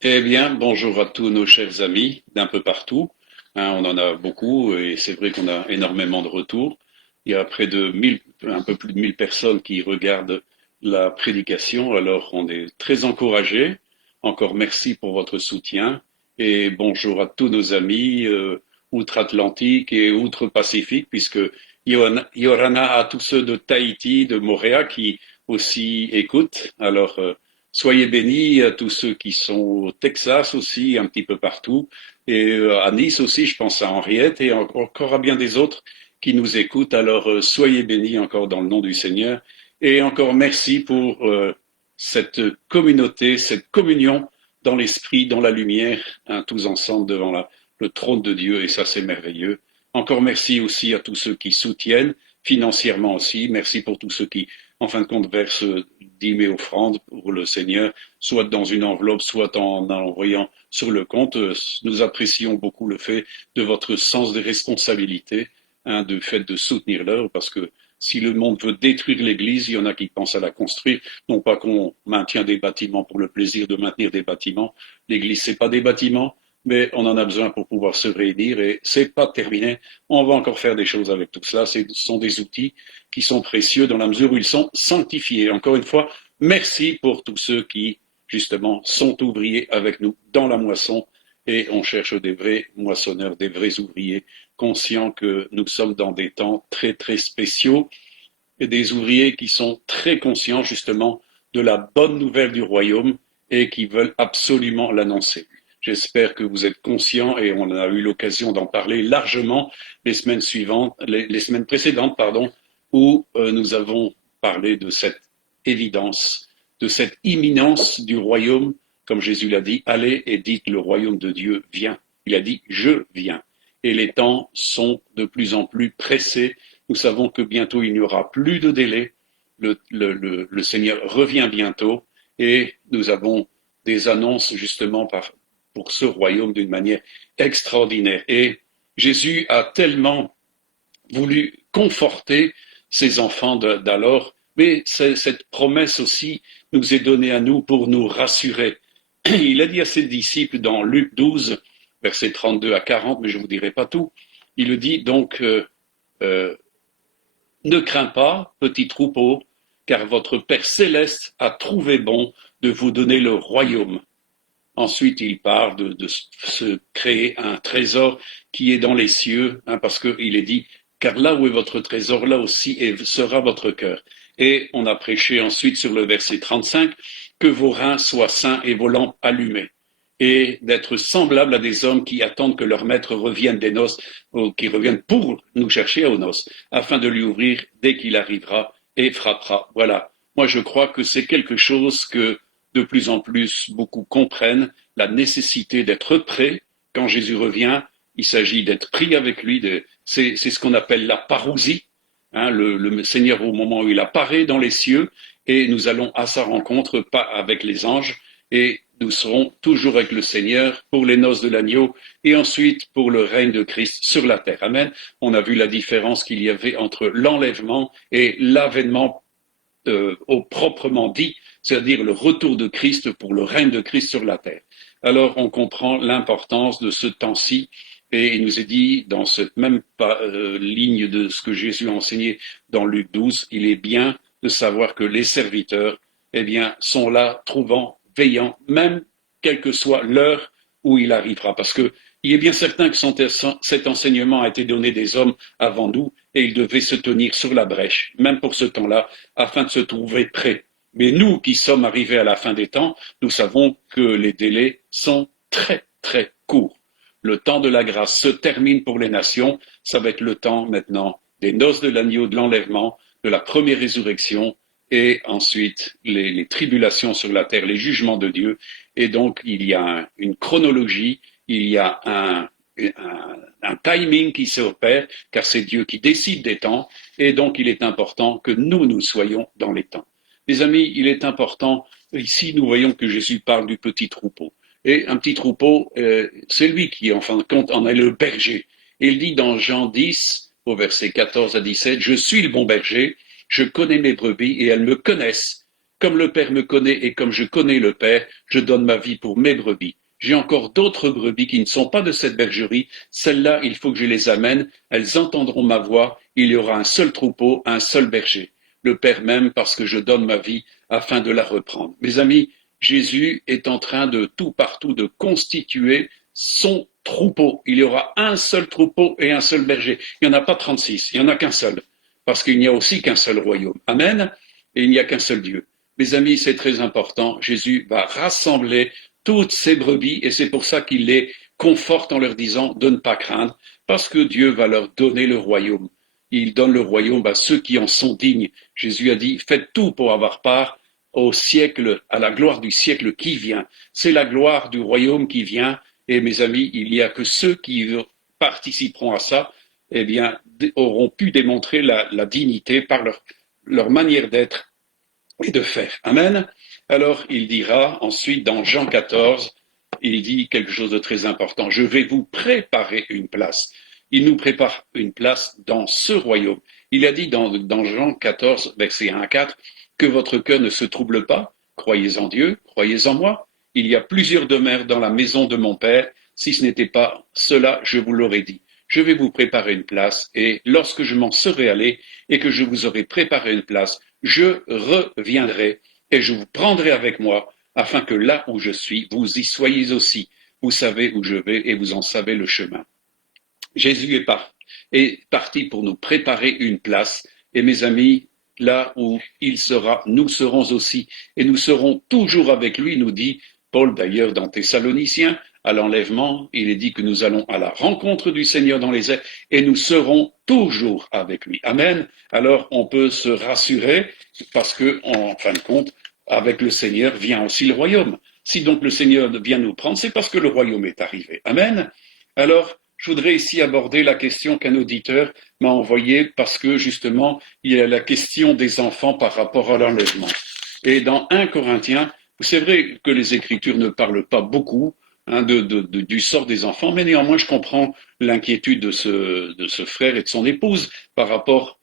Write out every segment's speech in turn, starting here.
Eh bien, bonjour à tous nos chers amis d'un peu partout. On en a beaucoup et c'est vrai qu'on a énormément de retours. Il y a près de 1000, un peu plus de 1000 personnes qui regardent la prédication. Alors, on est très encouragés. Encore merci pour votre soutien et bonjour à tous nos amis outre-Atlantique et outre-Pacifique, puisque Yorana à tous ceux de Tahiti, de Montréal qui aussi écoutent. Alors, soyez bénis à tous ceux qui sont au Texas aussi, un petit peu partout, et à Nice aussi, je pense à Henriette, et encore à bien des autres qui nous écoutent. Alors soyez bénis encore dans le nom du Seigneur, et encore merci pour cette communauté, cette communion dans l'esprit, dans la lumière, hein, tous ensemble devant le trône de Dieu, et ça c'est merveilleux. Encore merci aussi à tous ceux qui soutiennent, financièrement aussi. Merci pour tous ceux qui, en fin de compte, versent dîmes et offrandes pour le Seigneur, soit dans une enveloppe, soit en envoyant sur le compte. Nous apprécions beaucoup le fait de votre sens des responsabilités, hein, du fait de soutenir l'œuvre, parce que si le monde veut détruire l'Église, il y en a qui pensent à la construire. Non pas qu'on maintient des bâtiments pour le plaisir de maintenir des bâtiments. L'Église, c'est pas des bâtiments, mais on en a besoin pour pouvoir se réunir et c'est pas terminé. On va encore faire des choses avec tout cela. Ce sont des outils qui sont précieux dans la mesure où ils sont sanctifiés. Encore une fois, merci pour tous ceux qui, justement, sont ouvriers avec nous dans la moisson et on cherche des vrais moissonneurs, des vrais ouvriers, conscients que nous sommes dans des temps très, très spéciaux et des ouvriers qui sont très conscients, justement, de la bonne nouvelle du royaume et qui veulent absolument l'annoncer. J'espère que vous êtes conscients et on a eu l'occasion d'en parler largement les semaines suivantes, les semaines précédentes, pardon, où nous avons parlé de cette évidence, de cette imminence du royaume, comme Jésus l'a dit, allez et dites le royaume de Dieu vient. Il a dit je viens. Et les temps sont de plus en plus pressés. Nous savons que bientôt il n'y aura plus de délai. Le Seigneur revient bientôt et nous avons des annonces justement pour ce royaume d'une manière extraordinaire. Et Jésus a tellement voulu conforter ses enfants d'alors, mais cette promesse aussi nous est donnée à nous pour nous rassurer. Il a dit à ses disciples dans Luc 12, versets 32 à 40, mais je ne vous dirai pas tout, il le dit donc, euh, ne crains pas, petit troupeau, car votre Père céleste a trouvé bon de vous donner le royaume. Ensuite, il parle de se créer un trésor qui est dans les cieux, hein, parce qu'il est dit, car là où est votre trésor, là aussi sera votre cœur. Et on a prêché ensuite sur le verset 35, que vos reins soient sains et vos lampes allumées, et d'être semblables à des hommes qui attendent que leur maître revienne des noces, ou qui reviennent pour nous chercher aux noces, afin de lui ouvrir dès qu'il arrivera et frappera. Voilà. Moi, je crois que c'est quelque chose que de plus en plus beaucoup comprennent, la nécessité d'être prêt quand Jésus revient. Il s'agit d'être pris avec lui. C'est ce qu'on appelle la parousie. Hein, le Seigneur, au moment où il apparaît dans les cieux, et nous allons à sa rencontre, pas avec les anges, et nous serons toujours avec le Seigneur pour les noces de l'agneau et ensuite pour le règne de Christ sur la terre. Amen. On a vu la différence qu'il y avait entre l'enlèvement et l'avènement au proprement dit, c'est-à-dire le retour de Christ pour le règne de Christ sur la terre. Alors on comprend l'importance de ce temps-ci et il nous est dit dans cette même ligne de ce que Jésus a enseigné dans Luc 12, il est bien de savoir que les serviteurs, eh bien, sont là, trouvant, veillant, même quelle que soit l'heure où il arrivera. Parce que il est bien certain que cet enseignement a été donné des hommes avant nous et ils devaient se tenir sur la brèche, même pour ce temps-là, afin de se trouver prêts. Mais nous qui sommes arrivés à la fin des temps, nous savons que les délais sont très, très courts. Le temps de la grâce se termine pour les nations, ça va être le temps maintenant des noces de l'agneau, de l'enlèvement, de la première résurrection et ensuite les tribulations sur la terre, les jugements de Dieu. Et donc il y a une chronologie, il y a un timing qui s'opère, car c'est Dieu qui décide des temps, et donc il est important que nous soyons dans les temps. Les amis, il est important, ici nous voyons que Jésus parle du petit troupeau. Et un petit troupeau, c'est lui qui, en fin de compte, en est le berger. Et il dit dans Jean 10, au verset 14 à 17, je suis le bon berger, je connais mes brebis et elles me connaissent, Comme le Père me connaît et comme je connais le Père, je donne ma vie pour mes brebis. J'ai encore d'autres brebis qui ne sont pas de cette bergerie. Celles-là, il faut que je les amène. Elles entendront ma voix. Il y aura un seul troupeau, un seul berger. Le Père m'aime parce que je donne ma vie afin de la reprendre. Mes amis, Jésus est en train de tout partout de constituer son troupeau. Il y aura un seul troupeau et un seul berger. Il n'y en a pas 36, il n'y en a qu'un seul. Parce qu'il n'y a aussi qu'un seul royaume. Amen. Et il n'y a qu'un seul Dieu. Mes amis, c'est très important. Jésus va rassembler toutes ces brebis et c'est pour ça qu'il les conforte en leur disant de ne pas craindre parce que Dieu va leur donner le royaume. Il donne le royaume à ceux qui en sont dignes. Jésus a dit, faites tout pour avoir part au siècle, à la gloire du siècle qui vient. C'est la gloire du royaume qui vient et mes amis, il n'y a que ceux qui participeront à ça, eh bien, auront pu démontrer la dignité par leur manière d'être et de faire. Amen. Alors il dira ensuite dans Jean 14, il dit quelque chose de très important. Je vais vous préparer une place. Il nous prépare une place dans ce royaume. Il a dit dans Jean 14, verset 1 à 4, que votre cœur ne se trouble pas. Croyez en Dieu, croyez en moi. Il y a plusieurs demeures dans la maison de mon Père. Si ce n'était pas cela, je vous l'aurais dit. Je vais vous préparer une place et lorsque je m'en serai allé et que je vous aurai préparé une place, je reviendrai et je vous prendrai avec moi, afin que là où je suis, vous y soyez aussi. Vous savez où je vais et vous en savez le chemin. Jésus est parti pour nous préparer une place. Et mes amis, là où il sera, nous serons aussi. Et nous serons toujours avec lui, nous dit Paul d'ailleurs dans Thessaloniciens. À l'enlèvement, il est dit que nous allons à la rencontre du Seigneur dans les airs et nous serons toujours avec lui. Amen. Alors on peut se rassurer parce que, en fin de compte, avec le Seigneur vient aussi le royaume. Si donc le Seigneur vient nous prendre, c'est parce que le royaume est arrivé. Amen. Alors, je voudrais ici aborder la question qu'un auditeur m'a envoyée parce que justement, il y a la question des enfants par rapport à l'enlèvement. Et dans 1 Corinthiens, c'est vrai que les Écritures ne parlent pas beaucoup du sort des enfants, mais néanmoins je comprends l'inquiétude de ce frère et de son épouse par rapport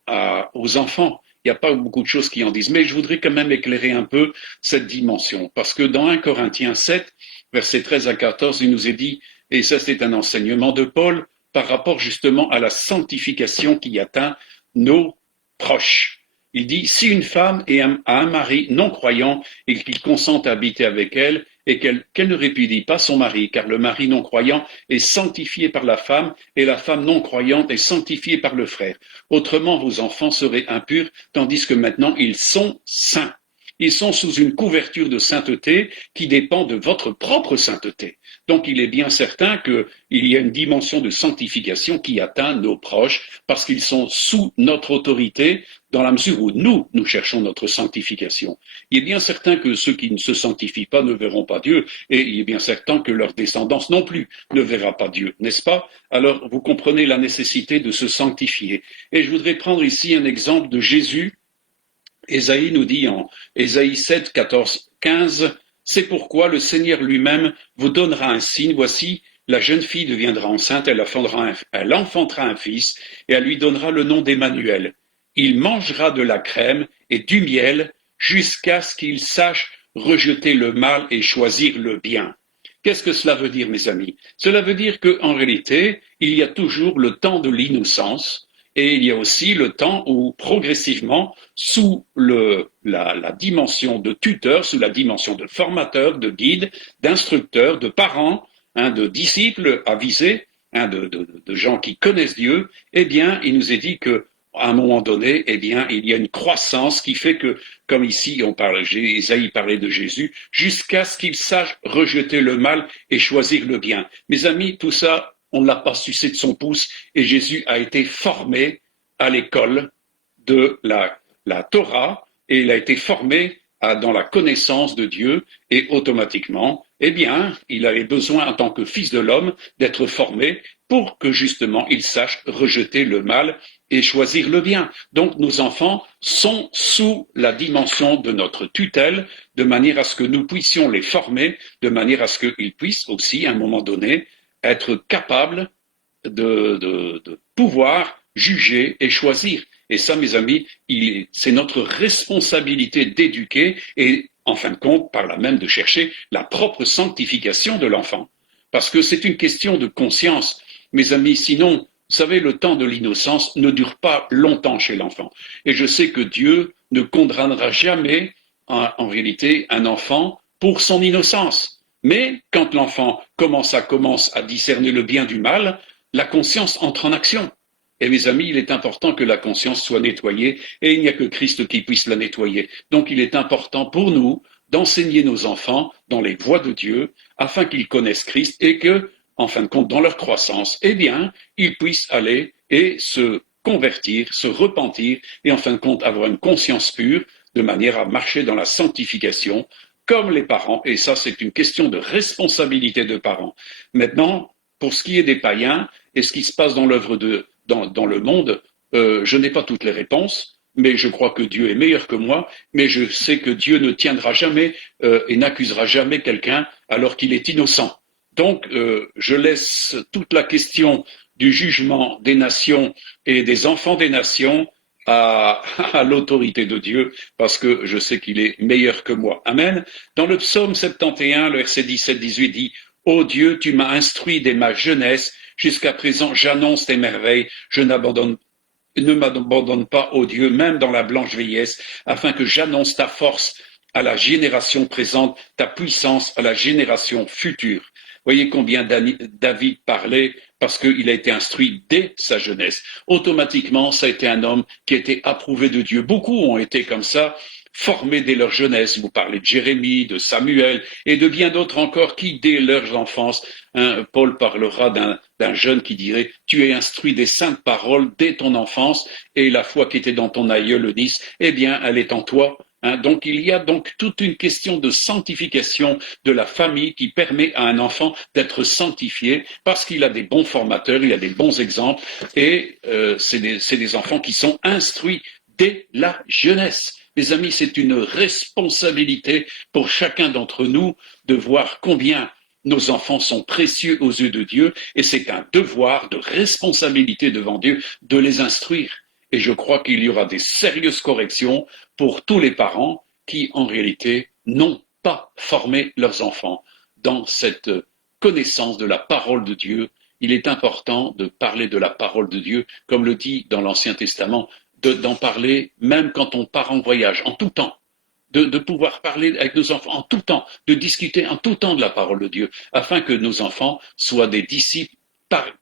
aux enfants. Il n'y a pas beaucoup de choses qui en disent, mais je voudrais quand même éclairer un peu cette dimension, parce que dans 1 Corinthiens 7, versets 13 à 14, il nous est dit, et ça c'est un enseignement de Paul, par rapport justement à la sanctification qui atteint nos proches. Il dit, si une femme a un mari non croyant et qu'il consent à habiter avec elle, et qu'elle ne répudie pas son mari, car le mari non croyant est sanctifié par la femme, et la femme non croyante est sanctifiée par le frère. Autrement, vos enfants seraient impurs, tandis que maintenant ils sont saints. Ils sont sous une couverture de sainteté qui dépend de votre propre sainteté. Donc il est bien certain qu'il y a une dimension de sanctification qui atteint nos proches parce qu'ils sont sous notre autorité dans la mesure où nous cherchons notre sanctification. Il est bien certain que ceux qui ne se sanctifient pas ne verront pas Dieu et il est bien certain que leur descendance non plus ne verra pas Dieu, n'est-ce pas? Alors vous comprenez la nécessité de se sanctifier. Et je voudrais prendre ici un exemple de Jésus. Ésaïe nous dit en Ésaïe 7, 14, 15, c'est pourquoi le Seigneur lui-même vous donnera un signe. Voici, la jeune fille deviendra enceinte, elle enfantera un fils, et elle lui donnera le nom d'Emmanuel. Il mangera de la crème et du miel jusqu'à ce qu'il sache rejeter le mal et choisir le bien. Qu'est-ce que cela veut dire, mes amis? Cela veut dire qu'en réalité, il y a toujours le temps de l'innocence, et il y a aussi le temps où, progressivement, sous la dimension de tuteur, sous la dimension de formateur, de guide, d'instructeur, de parents, de disciples avisés, de gens qui connaissent Dieu, eh bien, il nous est dit que à un moment donné, eh bien, il y a une croissance qui fait que, comme ici, Isaïe parlait de Jésus, jusqu'à ce qu'il sache rejeter le mal et choisir le bien. Mes amis, tout ça, on ne l'a pas sucé de son pouce et Jésus a été formé à l'école de la Torah et il a été formé dans la connaissance de Dieu et automatiquement, eh bien, il avait besoin en tant que fils de l'homme d'être formé pour que justement il sache rejeter le mal et choisir le bien. Donc nos enfants sont sous la dimension de notre tutelle, de manière à ce que nous puissions les former, de manière à ce qu'ils puissent aussi, à un moment donné, être capables de pouvoir juger et choisir. Et ça, mes amis, c'est notre responsabilité d'éduquer et, en fin de compte, par là même de chercher la propre sanctification de l'enfant. Parce que c'est une question de conscience. Mes amis, sinon, vous savez, le temps de l'innocence ne dure pas longtemps chez l'enfant. Et je sais que Dieu ne condamnera jamais, en réalité, un enfant pour son innocence. Mais quand l'enfant commence à discerner le bien du mal, la conscience entre en action. Et mes amis, il est important que la conscience soit nettoyée, et il n'y a que Christ qui puisse la nettoyer. Donc il est important pour nous d'enseigner nos enfants dans les voies de Dieu, afin qu'ils connaissent Christ et que, en fin de compte, dans leur croissance, eh bien, ils puissent aller et se convertir, se repentir, et en fin de compte, avoir une conscience pure, de manière à marcher dans la sanctification, comme les parents, et ça c'est une question de responsabilité de parents. Maintenant, pour ce qui est des païens et ce qui se passe dans l'œuvre dans le monde, je n'ai pas toutes les réponses, mais je crois que Dieu est meilleur que moi, mais je sais que Dieu ne tiendra jamais et n'accusera jamais quelqu'un alors qu'il est innocent. Donc, je laisse toute la question du jugement des nations et des enfants des nations à l'autorité de Dieu, parce que je sais qu'il est meilleur que moi. Amen. Dans le psaume 71, le verset 17-18 dit: Ô Dieu, tu m'as instruit dès ma jeunesse, jusqu'à présent j'annonce tes merveilles, ne m'abandonne pas, ô Dieu, même dans la blanche vieillesse, afin que j'annonce ta force à la génération présente, ta puissance à la génération future. Voyez combien David parlait parce qu'il a été instruit dès sa jeunesse. Automatiquement, ça a été un homme qui a été approuvé de Dieu. Beaucoup ont été comme ça, formés dès leur jeunesse. Vous parlez de Jérémie, de Samuel et de bien d'autres encore qui, dès leur enfance, Paul parlera d'un jeune qui dirait: tu es instruit des saintes paroles dès ton enfance, et la foi qui était dans ton aïeul le Nice, eh bien, elle est en toi. Donc il y a donc toute une question de sanctification de la famille qui permet à un enfant d'être sanctifié parce qu'il a des bons formateurs, il a des bons exemples, et c'est des enfants qui sont instruits dès la jeunesse. Mes amis, c'est une responsabilité pour chacun d'entre nous de voir combien nos enfants sont précieux aux yeux de Dieu, et c'est un devoir de responsabilité devant Dieu de les instruire. Et je crois qu'il y aura des sérieuses corrections pour tous les parents qui, en réalité, n'ont pas formé leurs enfants dans cette connaissance de la parole de Dieu. Il est important de parler de la parole de Dieu, comme le dit dans l'Ancien Testament, d'en parler même quand on part en voyage, en tout temps. De pouvoir parler avec nos enfants en tout temps, de discuter en tout temps de la parole de Dieu, afin que nos enfants soient des disciples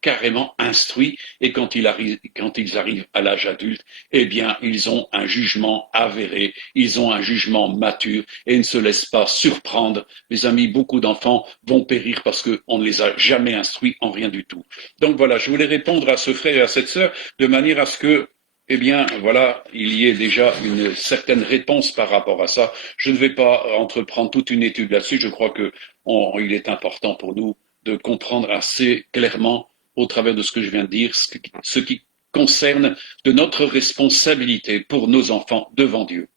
carrément instruits, et quand ils arrivent à l'âge adulte, eh bien, ils ont un jugement avéré, ils ont un jugement mature, et ils ne se laissent pas surprendre. Mes amis, beaucoup d'enfants vont périr parce qu'on ne les a jamais instruits en rien du tout. Donc voilà, je voulais répondre à ce frère et à cette sœur de manière à ce que, eh bien, voilà, il y ait déjà une certaine réponse par rapport à ça. Je ne vais pas entreprendre toute une étude là-dessus. Je crois qu'il est important pour nous de comprendre assez clairement, au travers de ce que je viens de dire, ce qui concerne de notre responsabilité pour nos enfants devant Dieu.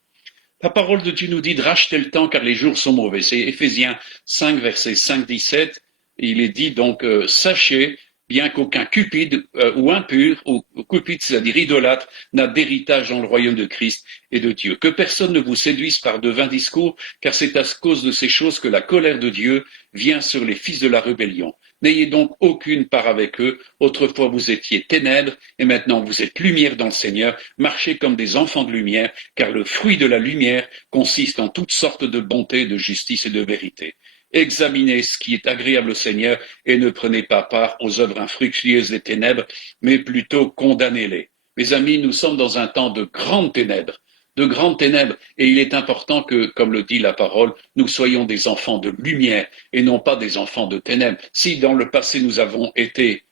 La parole de Dieu nous dit de racheter le temps car les jours sont mauvais. C'est Éphésiens 5, verset 5-17. Il est dit donc, sachez bien qu'aucun cupide ou impur, ou cupide, c'est-à-dire idolâtre, n'a d'héritage dans le royaume de Christ et de Dieu. Que personne ne vous séduise par de vains discours, car c'est à cause de ces choses que la colère de Dieu vient sur les fils de la rébellion. N'ayez donc aucune part avec eux. Autrefois vous étiez ténèbres, et maintenant vous êtes lumière dans le Seigneur. Marchez comme des enfants de lumière, car le fruit de la lumière consiste en toutes sortes de bonté, de justice et de vérité. Examinez ce qui est agréable au Seigneur et ne prenez pas part aux œuvres infructueuses des ténèbres, mais plutôt condamnez-les. Mes amis, nous sommes dans un temps de grandes ténèbres, et il est important que, comme le dit la parole, nous soyons des enfants de lumière et non pas des enfants de ténèbres. Si dans le passé nous avons été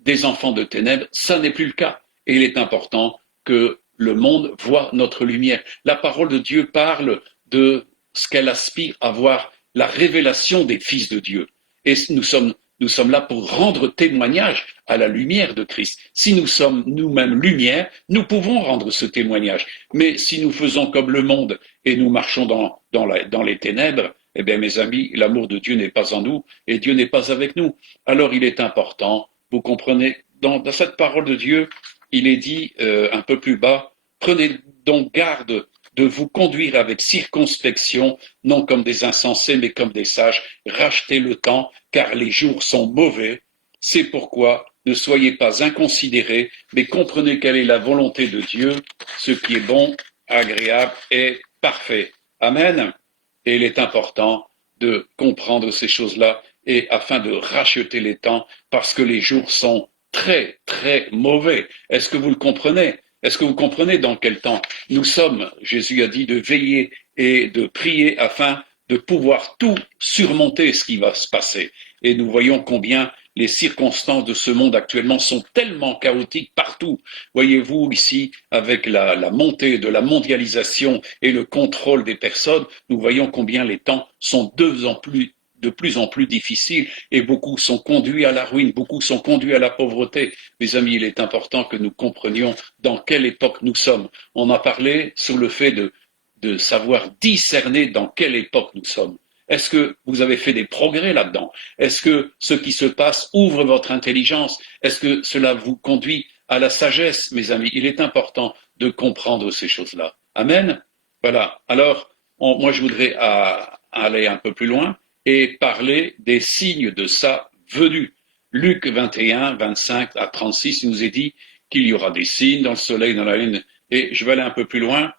des enfants de ténèbres, ça n'est plus le cas. Et il est important que le monde voie notre lumière. La parole de Dieu parle de ce qu'elle aspire à voir, la révélation des fils de Dieu. Et nous sommes là pour rendre témoignage à la lumière de Christ. Si nous sommes nous-mêmes lumière, nous pouvons rendre ce témoignage. Mais si nous faisons comme le monde et nous marchons dans les ténèbres, eh bien, mes amis, l'amour de Dieu n'est pas en nous et Dieu n'est pas avec nous. Alors il est important, vous comprenez, dans cette parole de Dieu, il est dit un peu plus bas, Prenez donc garde de vous conduire avec circonspection, non comme des insensés, mais comme des sages. Rachetez le temps, car les jours sont mauvais. C'est pourquoi ne soyez pas inconsidérés, mais comprenez quelle est la volonté de Dieu, ce qui est bon, agréable et parfait. Amen. Et il est important de comprendre ces choses-là et afin de racheter les temps parce que les jours sont très, très mauvais. Est-ce que vous le comprenez? Est-ce que vous comprenez dans quel temps nous sommes? Jésus a dit de veiller et de prier afin de pouvoir tout surmonter ce qui va se passer. Et nous voyons combien les circonstances de ce monde actuellement sont tellement chaotiques partout. Voyez-vous ici, avec la montée de la mondialisation et le contrôle des personnes, nous voyons combien les temps sont de plus en plus difficiles et beaucoup sont conduits à la ruine, beaucoup sont conduits à la pauvreté. Mes amis, il est important que nous comprenions dans quelle époque nous sommes. On a parlé sur le fait de savoir discerner dans quelle époque nous sommes. Est-ce que vous avez fait des progrès là-dedans? Est-ce que ce qui se passe ouvre votre intelligence? Est-ce que cela vous conduit à la sagesse, mes amis? Il est important de comprendre ces choses-là. Amen. Voilà. Alors, moi, je voudrais aller un peu plus loin et parler des signes de sa venue. Luc 21, 25 à 36 nous est dit qu'il y aura des signes dans le soleil, dans la lune. Et je vais aller un peu plus loin.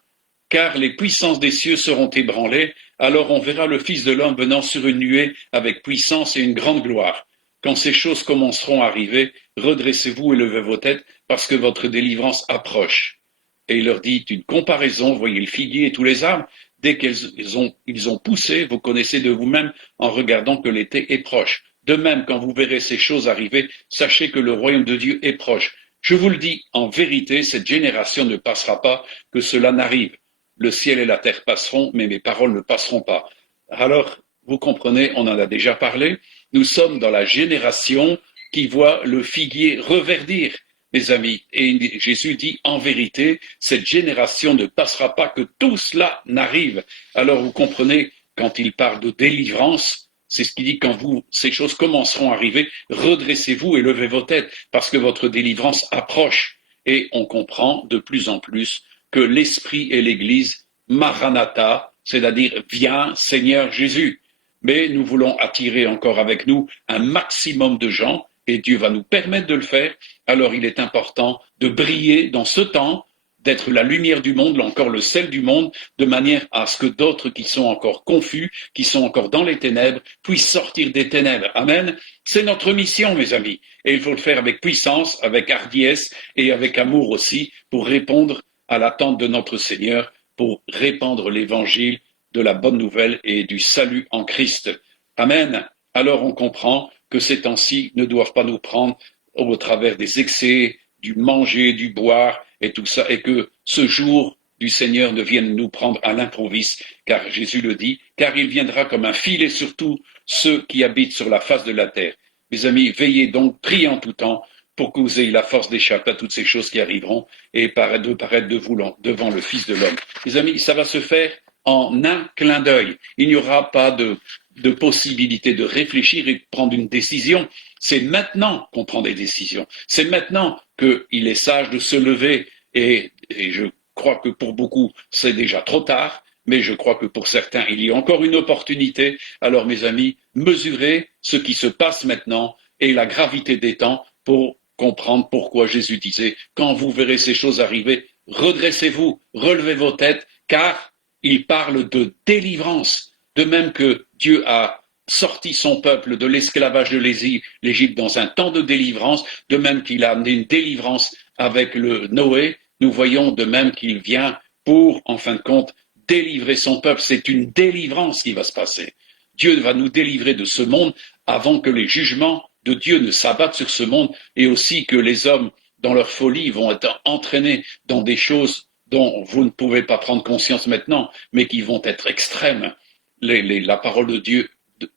Car les puissances des cieux seront ébranlées, alors on verra le Fils de l'homme venant sur une nuée avec puissance et une grande gloire. Quand ces choses commenceront à arriver, redressez-vous et levez vos têtes, parce que votre délivrance approche. Et il leur dit une comparaison, voyez le figuier et tous les arbres, dès qu'ils ont poussé, vous connaissez de vous-même en regardant que l'été est proche. De même, quand vous verrez ces choses arriver, sachez que le royaume de Dieu est proche. Je vous le dis, en vérité, cette génération ne passera pas que cela n'arrive. Le ciel et la terre passeront, mais mes paroles ne passeront pas. Alors, vous comprenez, on en a déjà parlé, nous sommes dans la génération qui voit le figuier reverdir, mes amis. Et Jésus dit, en vérité, cette génération ne passera pas que tout cela n'arrive. Alors, vous comprenez, quand il parle de délivrance, c'est ce qu'il dit, quand ces choses commenceront à arriver, redressez-vous et levez vos têtes, parce que votre délivrance approche. Et on comprend de plus en plus que l'Esprit et l'Église, Maranatha, c'est-à-dire viens Seigneur Jésus. Mais nous voulons attirer encore avec nous un maximum de gens et Dieu va nous permettre de le faire. Alors il est important de briller dans ce temps, d'être la lumière du monde, encore le sel du monde, de manière à ce que d'autres qui sont encore confus, qui sont encore dans les ténèbres, puissent sortir des ténèbres. Amen. C'est notre mission, mes amis. Et il faut le faire avec puissance, avec hardiesse et avec amour aussi pour répondre à l'attente de notre Seigneur pour répandre l'évangile de la bonne nouvelle et du salut en Christ. Amen. Alors on comprend que ces temps-ci ne doivent pas nous prendre au travers des excès, du manger, du boire et tout ça, et que ce jour du Seigneur ne vienne nous prendre à l'improviste, car Jésus le dit, car il viendra comme un filet sur tous ceux qui habitent sur la face de la terre. Mes amis, veillez donc, priez en tout temps, pour que vous ayez la force d'échapper à toutes ces choses qui arriveront et de paraître devant le Fils de l'homme. Mes amis, ça va se faire en un clin d'œil. Il n'y aura pas de possibilité de réfléchir et de prendre une décision. C'est maintenant qu'on prend des décisions. C'est maintenant qu'il est sage de se lever et je crois que pour beaucoup, c'est déjà trop tard. Mais je crois que pour certains, il y a encore une opportunité. Alors, mes amis, mesurez ce qui se passe maintenant et la gravité des temps pour comprendre pourquoi Jésus disait, quand vous verrez ces choses arriver, redressez-vous, relevez vos têtes, car il parle de délivrance. De même que Dieu a sorti son peuple de l'esclavage de l'Égypte dans un temps de délivrance, de même qu'il a amené une délivrance avec le Noé, nous voyons de même qu'il vient pour, en fin de compte, délivrer son peuple. C'est une délivrance qui va se passer. Dieu va nous délivrer de ce monde avant que les jugements de Dieu ne s'abattent sur ce monde et aussi que les hommes, dans leur folie, vont être entraînés dans des choses dont vous ne pouvez pas prendre conscience maintenant, mais qui vont être extrêmes. La parole de Dieu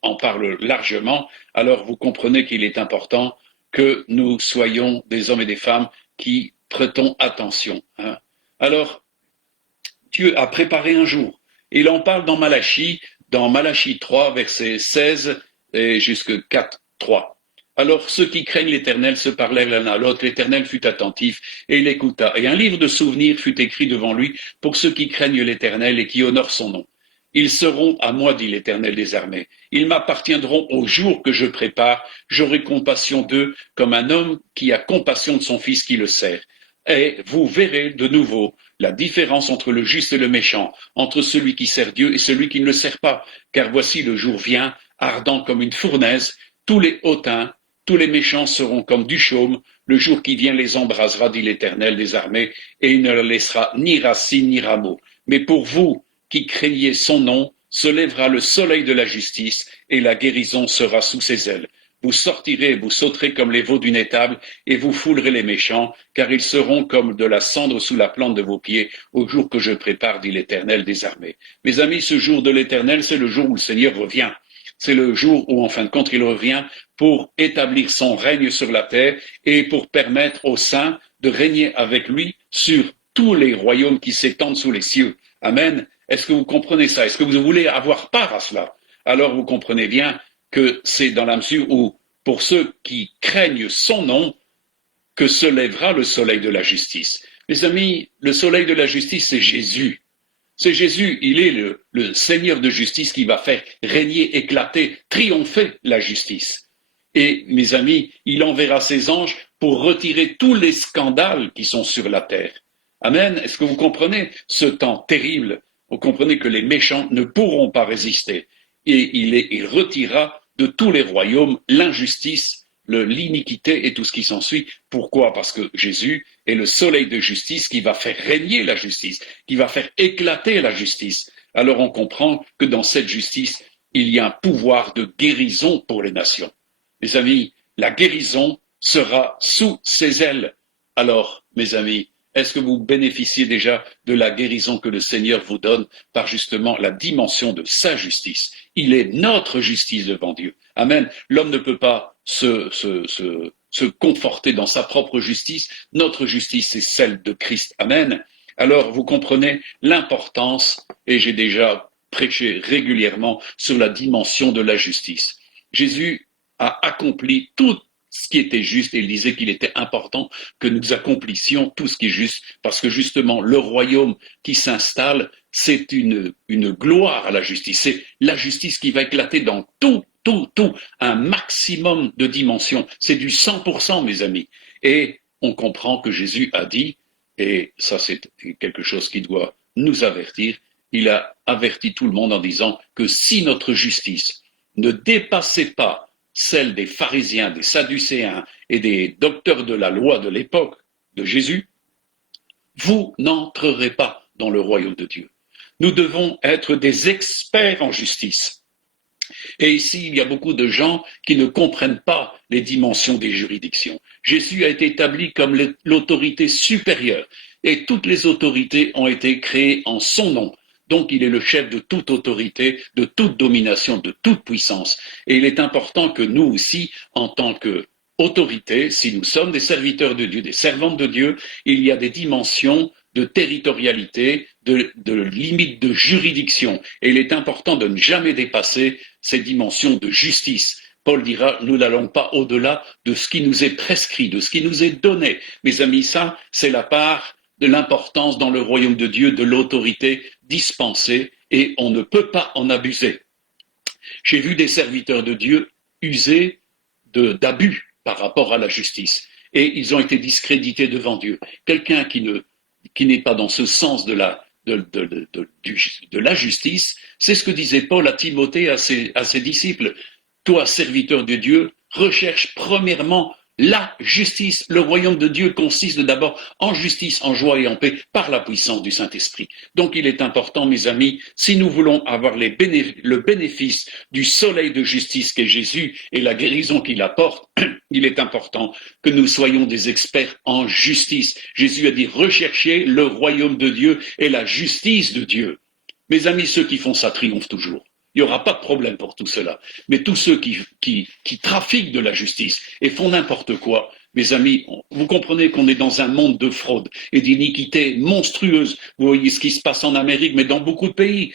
en parle largement. Alors vous comprenez qu'il est important que nous soyons des hommes et des femmes qui prêtons attention. Alors, Dieu a préparé un jour. Il en parle dans Malachie 3, versets 16 et jusqu'à 4, 3. Alors ceux qui craignent l'Éternel se parlèrent l'un à l'autre, l'Éternel fut attentif et il écouta. Et un livre de souvenirs fut écrit devant lui pour ceux qui craignent l'Éternel et qui honorent son nom. Ils seront à moi, dit l'Éternel des armées. Ils m'appartiendront au jour que je prépare. J'aurai compassion d'eux comme un homme qui a compassion de son fils qui le sert. Et vous verrez de nouveau la différence entre le juste et le méchant, entre celui qui sert Dieu et celui qui ne le sert pas. Car voici le jour vient, ardent comme une fournaise, tous les hautains, tous les méchants seront comme du chaume, le jour qui vient les embrasera, dit l'Éternel des armées, et il ne leur laissera ni racine ni rameau. Mais pour vous qui craignez son nom, se lèvera le soleil de la justice, et la guérison sera sous ses ailes. Vous sortirez, vous sauterez comme les veaux d'une étable, et vous foulerez les méchants, car ils seront comme de la cendre sous la plante de vos pieds, au jour que je prépare, dit l'Éternel des armées. Mes amis, ce jour de l'Éternel, c'est le jour où le Seigneur revient. C'est le jour où, en fin de compte, il revient pour établir son règne sur la terre et pour permettre aux saints de régner avec lui sur tous les royaumes qui s'étendent sous les cieux. Amen. Est-ce que vous comprenez ça? Est-ce que vous voulez avoir part à cela? Alors vous comprenez bien que c'est dans la mesure où, pour ceux qui craignent son nom, que se lèvera le soleil de la justice. Mes amis, le soleil de la justice, c'est Jésus. C'est Jésus, il est le Seigneur de justice qui va faire régner, éclater, triompher la justice. Et mes amis, il enverra ses anges pour retirer tous les scandales qui sont sur la terre. Amen. Est-ce que vous comprenez ce temps terrible? Vous comprenez que les méchants ne pourront pas résister. Et il retirera de tous les royaumes l'injustice, l'iniquité et tout ce qui s'ensuit. Pourquoi? Parce que Jésus est le soleil de justice qui va faire régner la justice, qui va faire éclater la justice. Alors on comprend que dans cette justice, il y a un pouvoir de guérison pour les nations. Mes amis, la guérison sera sous ses ailes. Alors, mes amis, est-ce que vous bénéficiez déjà de la guérison que le Seigneur vous donne par justement la dimension de sa justice? Il est notre justice devant Dieu. Amen. L'homme ne peut pas se conforter dans sa propre justice. Notre justice, c'est celle de Christ. Amen. Alors, vous comprenez l'importance, et j'ai déjà prêché régulièrement sur la dimension de la justice. Jésus a accompli tout ce qui était juste, et il disait qu'il était important que nous accomplissions tout ce qui est juste, parce que justement, le royaume qui s'installe, c'est une gloire à la justice. C'est la justice qui va éclater dans tout, un maximum de dimensions. C'est du 100%, mes amis. Et on comprend que Jésus a dit, et ça c'est quelque chose qui doit nous avertir, il a averti tout le monde en disant que si notre justice ne dépassait pas celle des pharisiens, des sadducéens et des docteurs de la loi de l'époque de Jésus, vous n'entrerez pas dans le royaume de Dieu. Nous devons être des experts en justice. Et ici, il y a beaucoup de gens qui ne comprennent pas les dimensions des juridictions. Jésus a été établi comme l'autorité supérieure et toutes les autorités ont été créées en son nom. Donc il est le chef de toute autorité, de toute domination, de toute puissance. Et il est important que nous aussi, en tant qu'autorité, si nous sommes des serviteurs de Dieu, des servantes de Dieu, il y a des dimensions de territorialité, de limites de juridiction. Et il est important de ne jamais dépasser ces dimensions de justice. Paul dira, nous n'allons pas au-delà de ce qui nous est prescrit, de ce qui nous est donné. Mes amis, ça, c'est la part de l'importance dans le royaume de Dieu, de l'autorité dispensée, et on ne peut pas en abuser. J'ai vu des serviteurs de Dieu user d'abus par rapport à la justice, et ils ont été discrédités devant Dieu. Quelqu'un qui n'est pas dans ce sens de la justice, c'est ce que disait Paul à Timothée, à ses disciples. Toi, serviteur de Dieu, recherche premièrement la justice. Le royaume de Dieu consiste d'abord en justice, en joie et en paix par la puissance du Saint-Esprit. Donc il est important, mes amis, si nous voulons avoir le bénéfice du soleil de justice qu'est Jésus et la guérison qu'il apporte, il est important que nous soyons des experts en justice. Jésus a dit, recherchez le royaume de Dieu et la justice de Dieu. Mes amis, ceux qui font ça triomphent toujours. Il n'y aura pas de problème pour tout cela. Mais tous ceux qui trafiquent de la justice et font n'importe quoi, mes amis, vous comprenez qu'on est dans un monde de fraude et d'iniquité monstrueuse. Vous voyez ce qui se passe en Amérique, mais dans beaucoup de pays,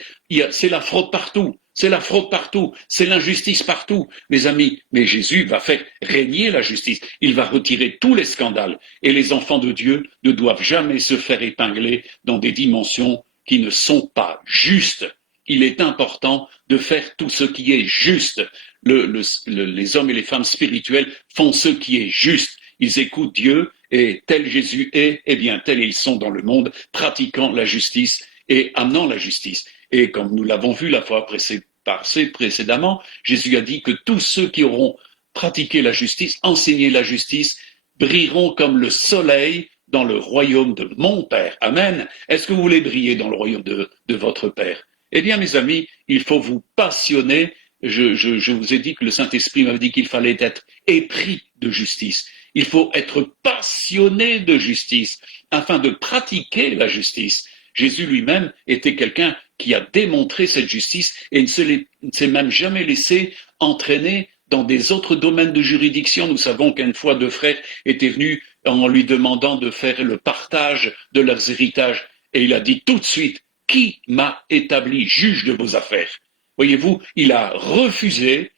c'est la fraude partout. C'est la fraude partout, c'est l'injustice partout, mes amis. Mais Jésus va faire régner la justice. Il va retirer tous les scandales. Et les enfants de Dieu ne doivent jamais se faire épingler dans des dimensions qui ne sont pas justes. Il est important de faire tout ce qui est juste. Les hommes et les femmes spirituels font ce qui est juste. Ils écoutent Dieu et tel Jésus est, eh bien tel ils sont dans le monde, pratiquant la justice et amenant la justice. Et comme nous l'avons vu la fois précédemment, Jésus a dit que tous ceux qui auront pratiqué la justice, enseigné la justice, brilleront comme le soleil dans le royaume de mon Père. Amen. Est-ce que vous voulez briller dans le royaume de votre Père? Eh bien, mes amis, il faut vous passionner. Je vous ai dit que le Saint-Esprit m'avait dit qu'il fallait être épris de justice. Il faut être passionné de justice afin de pratiquer la justice. Jésus lui-même était quelqu'un qui a démontré cette justice et ne s'est même jamais laissé entraîner dans des autres domaines de juridiction. Nous savons qu'une fois deux frères étaient venus en lui demandant de faire le partage de leurs héritages et il a dit tout de suite: qui m'a établi juge de vos affaires? Voyez-vous, il a refusé,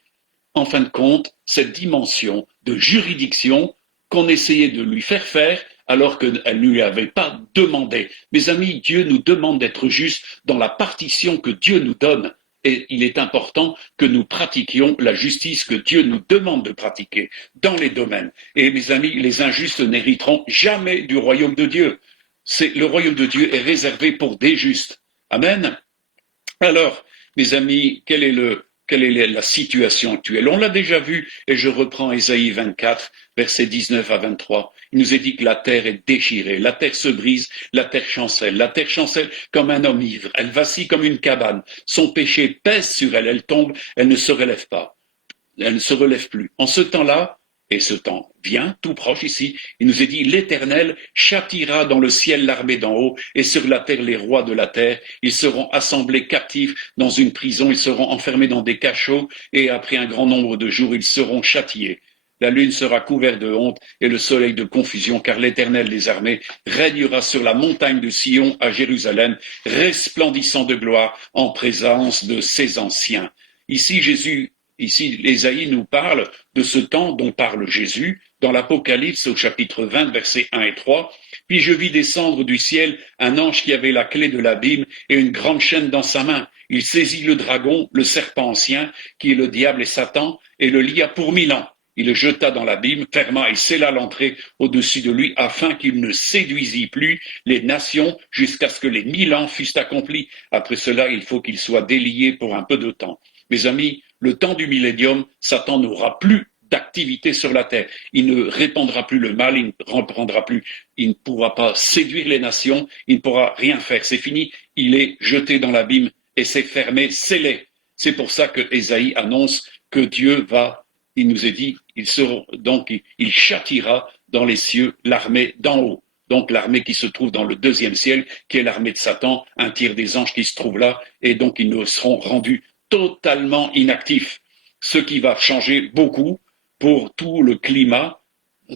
en fin de compte, cette dimension de juridiction qu'on essayait de lui faire alors qu'elle ne lui avait pas demandé. Mes amis, Dieu nous demande d'être justes dans la partition que Dieu nous donne. Et il est important que nous pratiquions la justice que Dieu nous demande de pratiquer dans les domaines. Et mes amis, les injustes n'hériteront jamais du royaume de Dieu. Le royaume de Dieu est réservé pour des justes. Amen. Alors, mes amis, quelle est la situation actuelle? On l'a déjà vu, et je reprends Ésaïe 24, versets 19 à 23. Il nous est dit que la terre est déchirée, la terre se brise, la terre chancelle comme un homme ivre, elle vacille comme une cabane, son péché pèse sur elle, elle tombe, elle ne se relève pas, elle ne se relève plus. En ce temps-là, et ce temps vient, tout proche ici, il nous est dit: l'Éternel châtiera dans le ciel l'armée d'en haut et sur la terre les rois de la terre. Ils seront assemblés captifs dans une prison, ils seront enfermés dans des cachots et après un grand nombre de jours, ils seront châtiés. La lune sera couverte de honte et le soleil de confusion, car l'Éternel des armées régnera sur la montagne de Sion à Jérusalem, resplendissant de gloire en présence de ses anciens. Ici, Ésaïe nous parle de ce temps dont parle Jésus dans l'Apocalypse au chapitre 20, versets 1 et 3. Puis je vis descendre du ciel un ange qui avait la clé de l'abîme et une grande chaîne dans sa main. Il saisit le dragon, le serpent ancien, qui est le diable et Satan, et le lia pour 1000 ans. Il le jeta dans l'abîme, ferma et scella l'entrée au-dessus de lui, afin qu'il ne séduisît plus les nations jusqu'à ce que les 1000 ans fussent accomplis. Après cela, il faut qu'il soit délié pour un peu de temps. Mes amis, le temps du millénium, Satan n'aura plus d'activité sur la terre. Il ne répandra plus le mal, il ne reprendra plus, il ne pourra pas séduire les nations, il ne pourra rien faire. C'est fini, il est jeté dans l'abîme et c'est fermé, scellé. C'est pour ça que Ésaïe annonce que Dieu il nous est dit, il châtira dans les cieux l'armée d'en haut. Donc l'armée qui se trouve dans le deuxième ciel, qui est l'armée de Satan, un tiers des anges qui se trouvent là, et donc ils ne seront rendus totalement inactifs. Ce qui va changer beaucoup pour tout le climat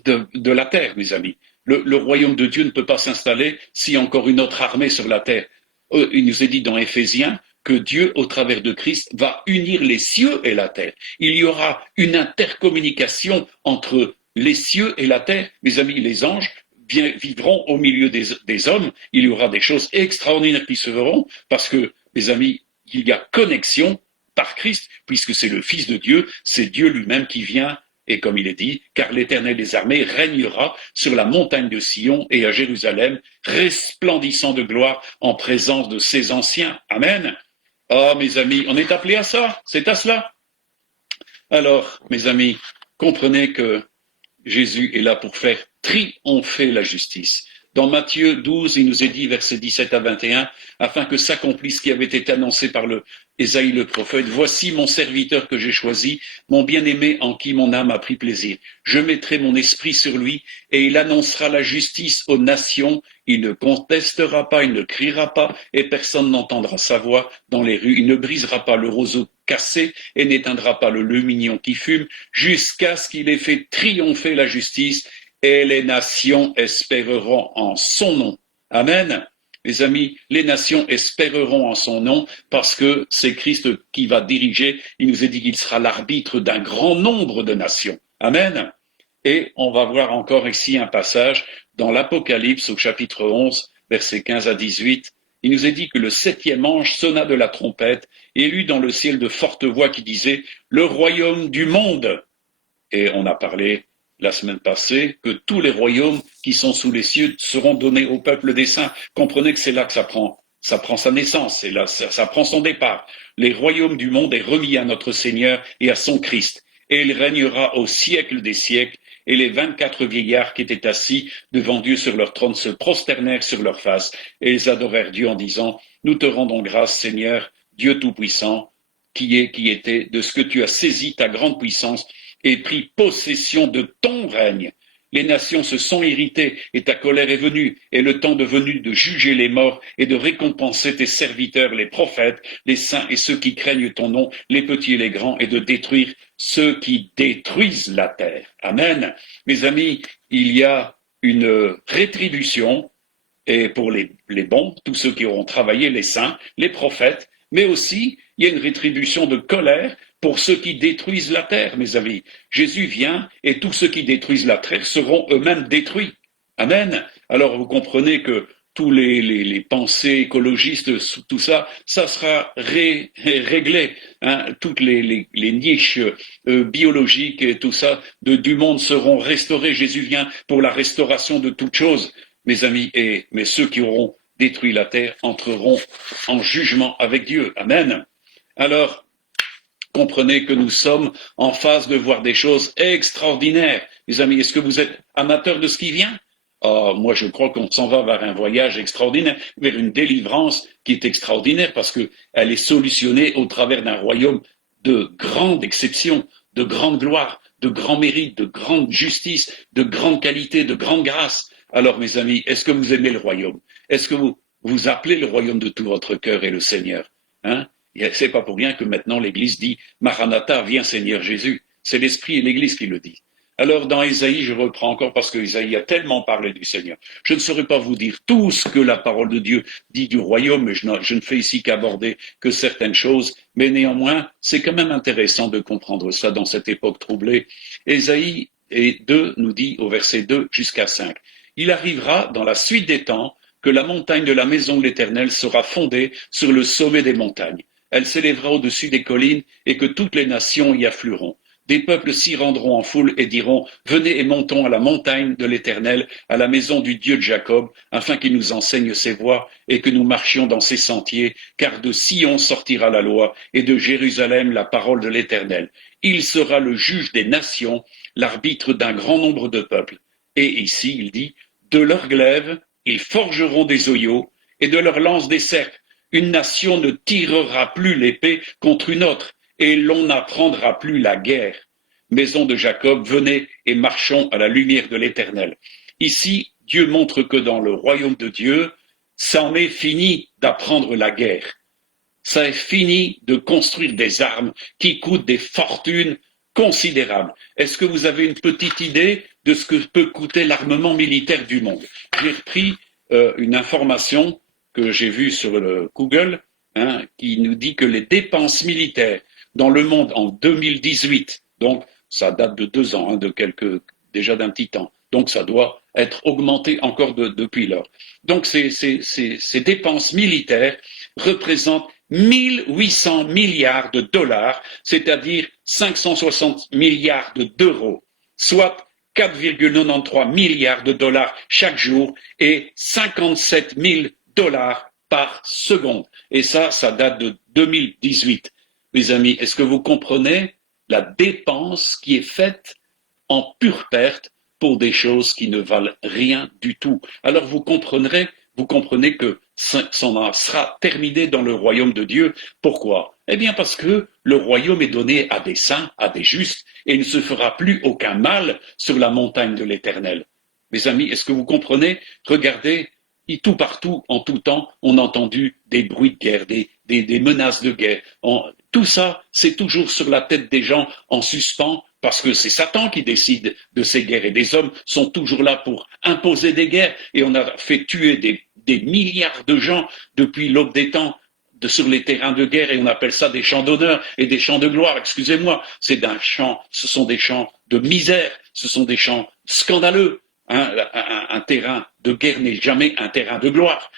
de la terre, mes amis. Le royaume de Dieu ne peut pas s'installer s'il y a encore une autre armée sur la terre. Il nous est dit dans Éphésiens que Dieu, au travers de Christ, va unir les cieux et la terre. Il y aura une intercommunication entre les cieux et la terre. Mes amis, les anges vivront au milieu des hommes. Il y aura des choses extraordinaires qui se feront parce que, mes amis, il y a connexion par Christ, puisque c'est le Fils de Dieu, c'est Dieu lui-même qui vient, et comme il est dit, car l'Éternel des armées régnera sur la montagne de Sion et à Jérusalem, resplendissant de gloire en présence de ses anciens. Amen. Oh, mes amis, on est appelés à ça, c'est à cela. Alors, mes amis, comprenez que Jésus est là pour faire triompher la justice. Dans Matthieu 12, il nous est dit, versets 17 à 21, afin que s'accomplisse ce qui avait été annoncé par Ésaïe le prophète: voici mon serviteur que j'ai choisi, mon bien-aimé en qui mon âme a pris plaisir. Je mettrai mon esprit sur lui et il annoncera la justice aux nations. Il ne contestera pas, il ne criera pas et personne n'entendra sa voix dans les rues. Il ne brisera pas le roseau cassé et n'éteindra pas le lumignon qui fume jusqu'à ce qu'il ait fait triompher la justice et les nations espéreront en son nom. Amen. Les amis, les nations espéreront en son nom parce que c'est Christ qui va diriger. Il nous est dit qu'il sera l'arbitre d'un grand nombre de nations. Amen. Et on va voir encore ici un passage dans l'Apocalypse au chapitre 11, versets 15 à 18. Il nous est dit que le septième ange sonna de la trompette et lut dans le ciel de fortes voix qui disaient « Le royaume du monde ». Et on a parlé la semaine passée que tous les royaumes qui sont sous les cieux seront donnés au peuple des saints. Comprenez que c'est là que ça prend sa naissance, et là ça prend son départ. Les royaumes du monde est remis à notre Seigneur et à son Christ, et il régnera au siècle des siècles. Et les 24 vieillards qui étaient assis devant Dieu sur leur trône se prosternèrent sur leur face, et ils adorèrent Dieu en disant, nous te rendons grâce, Seigneur, Dieu Tout-Puissant, qui était, de ce que tu as saisi ta grande puissance et pris possession de ton règne. Les nations se sont irritées et ta colère est venue, et le temps est venu de juger les morts et de récompenser tes serviteurs, les prophètes, les saints et ceux qui craignent ton nom, les petits et les grands, et de détruire ceux qui détruisent la terre. Amen. Mes amis, il y a une rétribution, et pour les bons, tous ceux qui auront travaillé, les saints, les prophètes, mais aussi il y a une rétribution de colère pour ceux qui détruisent la terre, mes amis. Jésus vient et tous ceux qui détruisent la terre seront eux-mêmes détruits. Amen. Alors vous comprenez que tous les pensées écologistes, tout ça, ça sera réglé. Hein. Toutes les niches biologiques et tout ça du monde seront restaurées. Jésus vient pour la restauration de toutes choses, mes amis. Mais ceux qui auront détruit la terre entreront en jugement avec Dieu. Amen. Alors, comprenez que nous sommes en phase de voir des choses extraordinaires. Mes amis, est-ce que vous êtes amateurs de ce qui vient? Oh, moi, je crois qu'on s'en va vers un voyage extraordinaire, vers une délivrance qui est extraordinaire parce qu'elle est solutionnée au travers d'un royaume de grande exception, de grande gloire, de grand mérite, de grande justice, de grande qualité, de grande grâce. Alors, mes amis, est-ce que vous aimez le royaume? Est-ce que vous appelez le royaume de tout votre cœur et le Seigneur? Hein? C'est pas pour rien que maintenant l'Église dit Maranatha, viens Seigneur Jésus. C'est l'Esprit et l'Église qui le dit. Alors dans Ésaïe, je reprends encore parce que Ésaïe a tellement parlé du Seigneur. Je ne saurais pas vous dire tout ce que la parole de Dieu dit du royaume, mais je ne fais ici qu'aborder que certaines choses. Mais néanmoins, c'est quand même intéressant de comprendre ça dans cette époque troublée. Ésaïe 2 nous dit au verset 2 jusqu'à 5. Il arrivera dans la suite des temps que la montagne de la maison de l'Éternel sera fondée sur le sommet des montagnes. Elle s'élèvera au-dessus des collines et que toutes les nations y afflueront. Des peuples s'y rendront en foule et diront, venez et montons à la montagne de l'Éternel, à la maison du Dieu de Jacob, afin qu'il nous enseigne ses voies et que nous marchions dans ses sentiers, car de Sion sortira la loi et de Jérusalem la parole de l'Éternel. Il sera le juge des nations, l'arbitre d'un grand nombre de peuples. Et ici, il dit, de leur glaive, ils forgeront des oyaux et de leur lance des serpes. Une nation ne tirera plus l'épée contre une autre, et l'on n'apprendra plus la guerre. Maison de Jacob, venez et marchons à la lumière de l'Éternel. Ici, Dieu montre que dans le royaume de Dieu, ça en est fini d'apprendre la guerre. Ça est fini de construire des armes qui coûtent des fortunes considérables. Est-ce que vous avez une petite idée de ce que peut coûter l'armement militaire du monde? J'ai repris une information que j'ai vue sur le Google, qui nous dit que les dépenses militaires dans le monde en 2018, donc ça date de 2 ans, déjà d'un petit temps, donc ça doit être augmenté encore depuis lors. Donc ces dépenses militaires représentent 1800 milliards de dollars, c'est-à-dire 560 milliards d'euros, soit 4,93 milliards de dollars chaque jour et 57 000 dollars par seconde. Et ça date de 2018. Mes amis, est-ce que vous comprenez la dépense qui est faite en pure perte pour des choses qui ne valent rien du tout? Alors vous comprenez que ça sera terminé dans le royaume de Dieu. Pourquoi? Eh bien parce que le royaume est donné à des saints, à des justes, et il ne se fera plus aucun mal sur la montagne de l'Éternel. Mes amis, est-ce que vous comprenez? Regardez, tout partout, en tout temps, on a entendu des bruits de guerre, des menaces de guerre. Tout ça, c'est toujours sur la tête des gens en suspens, parce que c'est Satan qui décide de ces guerres, et des hommes sont toujours là pour imposer des guerres, et on a fait tuer des milliards de gens depuis l'aube des temps sur les terrains de guerre, et on appelle ça des chants d'honneur et des chants de gloire, excusez-moi, ce sont des chants de misère, ce sont des chants scandaleux. Hein, un terrain de guerre n'est jamais un terrain de gloire.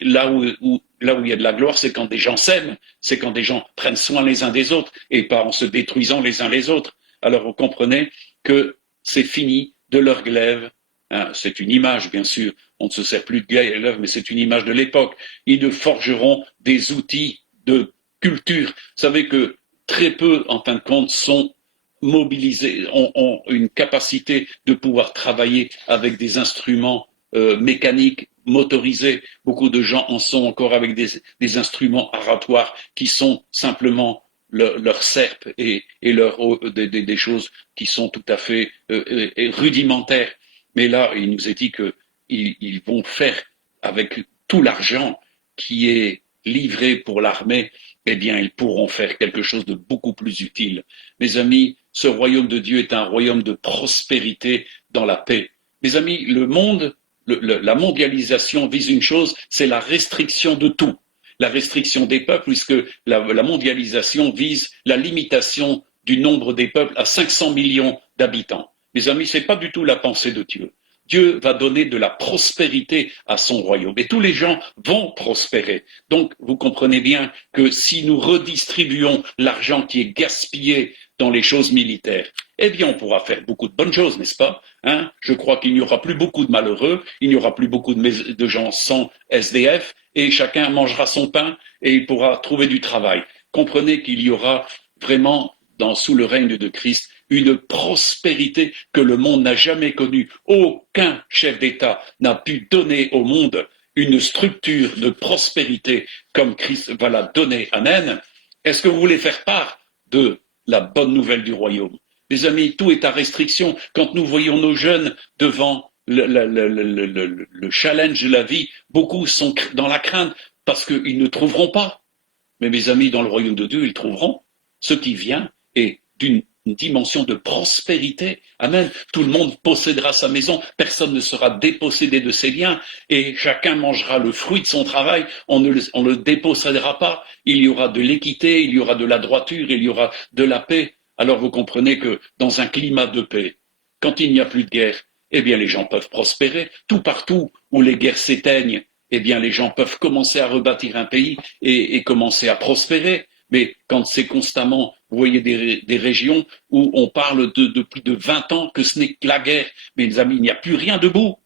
Là où il y a de la gloire, c'est quand des gens s'aiment, c'est quand des gens prennent soin les uns des autres et pas en se détruisant les uns les autres. Alors vous comprenez que c'est fini de leur glaive. Hein, c'est une image, bien sûr. On ne se sert plus de glaive, mais c'est une image de l'époque. Ils forgeront des outils de culture. Vous savez que très peu, en fin de compte, sont mobilisés, ont une capacité de pouvoir travailler avec des instruments mécaniques, motorisés. Beaucoup de gens en sont encore avec des instruments aratoires qui sont simplement leur serpe et des choses qui sont tout à fait rudimentaires. Mais là, il nous est dit qu'ils vont faire avec tout l'argent qui est livré pour l'armée, eh bien, ils pourront faire quelque chose de beaucoup plus utile. Mes amis, ce royaume de Dieu est un royaume de prospérité dans la paix. Mes amis, le monde, la mondialisation vise une chose, c'est la restriction de tout. La restriction des peuples, puisque la mondialisation vise la limitation du nombre des peuples à 500 millions d'habitants. Mes amis, ce n'est pas du tout la pensée de Dieu. Dieu va donner de la prospérité à son royaume et tous les gens vont prospérer. Donc, vous comprenez bien que si nous redistribuons l'argent qui est gaspillé dans les choses militaires, eh bien, on pourra faire beaucoup de bonnes choses, n'est-ce pas? Hein? Je crois qu'il n'y aura plus beaucoup de malheureux, il n'y aura plus beaucoup de gens sans SDF et chacun mangera son pain et il pourra trouver du travail. Comprenez qu'il y aura vraiment, sous le règne de Christ, une prospérité que le monde n'a jamais connue. Aucun chef d'État n'a pu donner au monde une structure de prospérité comme Christ va la donner. Amen. Est-ce que vous voulez faire part de la bonne nouvelle du royaume? Les amis, tout est à restriction. Quand nous voyons nos jeunes devant le challenge de la vie, beaucoup sont dans la crainte parce qu'ils ne trouveront pas. Mais mes amis, dans le royaume de Dieu, ils trouveront. Ce qui vient est d'une dimension de prospérité. Amen. Tout le monde possédera sa maison, personne ne sera dépossédé de ses biens et chacun mangera le fruit de son travail, on ne le dépossédera pas. Il y aura de l'équité, il y aura de la droiture, il y aura de la paix. Alors vous comprenez que dans un climat de paix, quand il n'y a plus de guerre, eh bien les gens peuvent prospérer. Tout partout où les guerres s'éteignent, eh bien les gens peuvent commencer à rebâtir un pays et commencer à prospérer. Mais quand c'est constamment, vous voyez des régions où on parle de plus de 20 ans que ce n'est que la guerre. Mais les amis, il n'y a plus rien debout.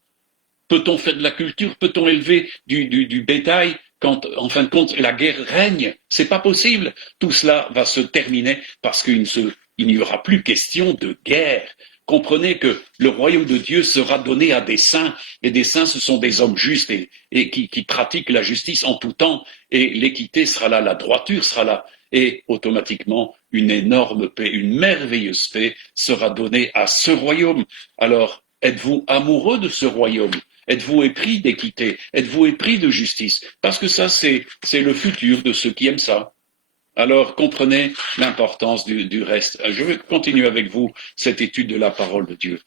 Peut-on faire de la culture? Peut-on élever du bétail quand, en fin de compte, la guerre règne? C'est pas possible. Tout cela va se terminer parce qu'il n'y aura plus question de guerre. Comprenez que le royaume de Dieu sera donné à des saints, et des saints, ce sont des hommes justes et qui pratiquent la justice en tout temps, et l'équité sera là, la droiture sera là, et automatiquement, une énorme paix, une merveilleuse paix sera donnée à ce royaume. Alors, êtes-vous amoureux de ce royaume? Êtes-vous épris d'équité? Êtes-vous épris de justice? Parce que ça, c'est le futur de ceux qui aiment ça. Alors comprenez l'importance du reste. Je vais continuer avec vous cette étude de la parole de Dieu.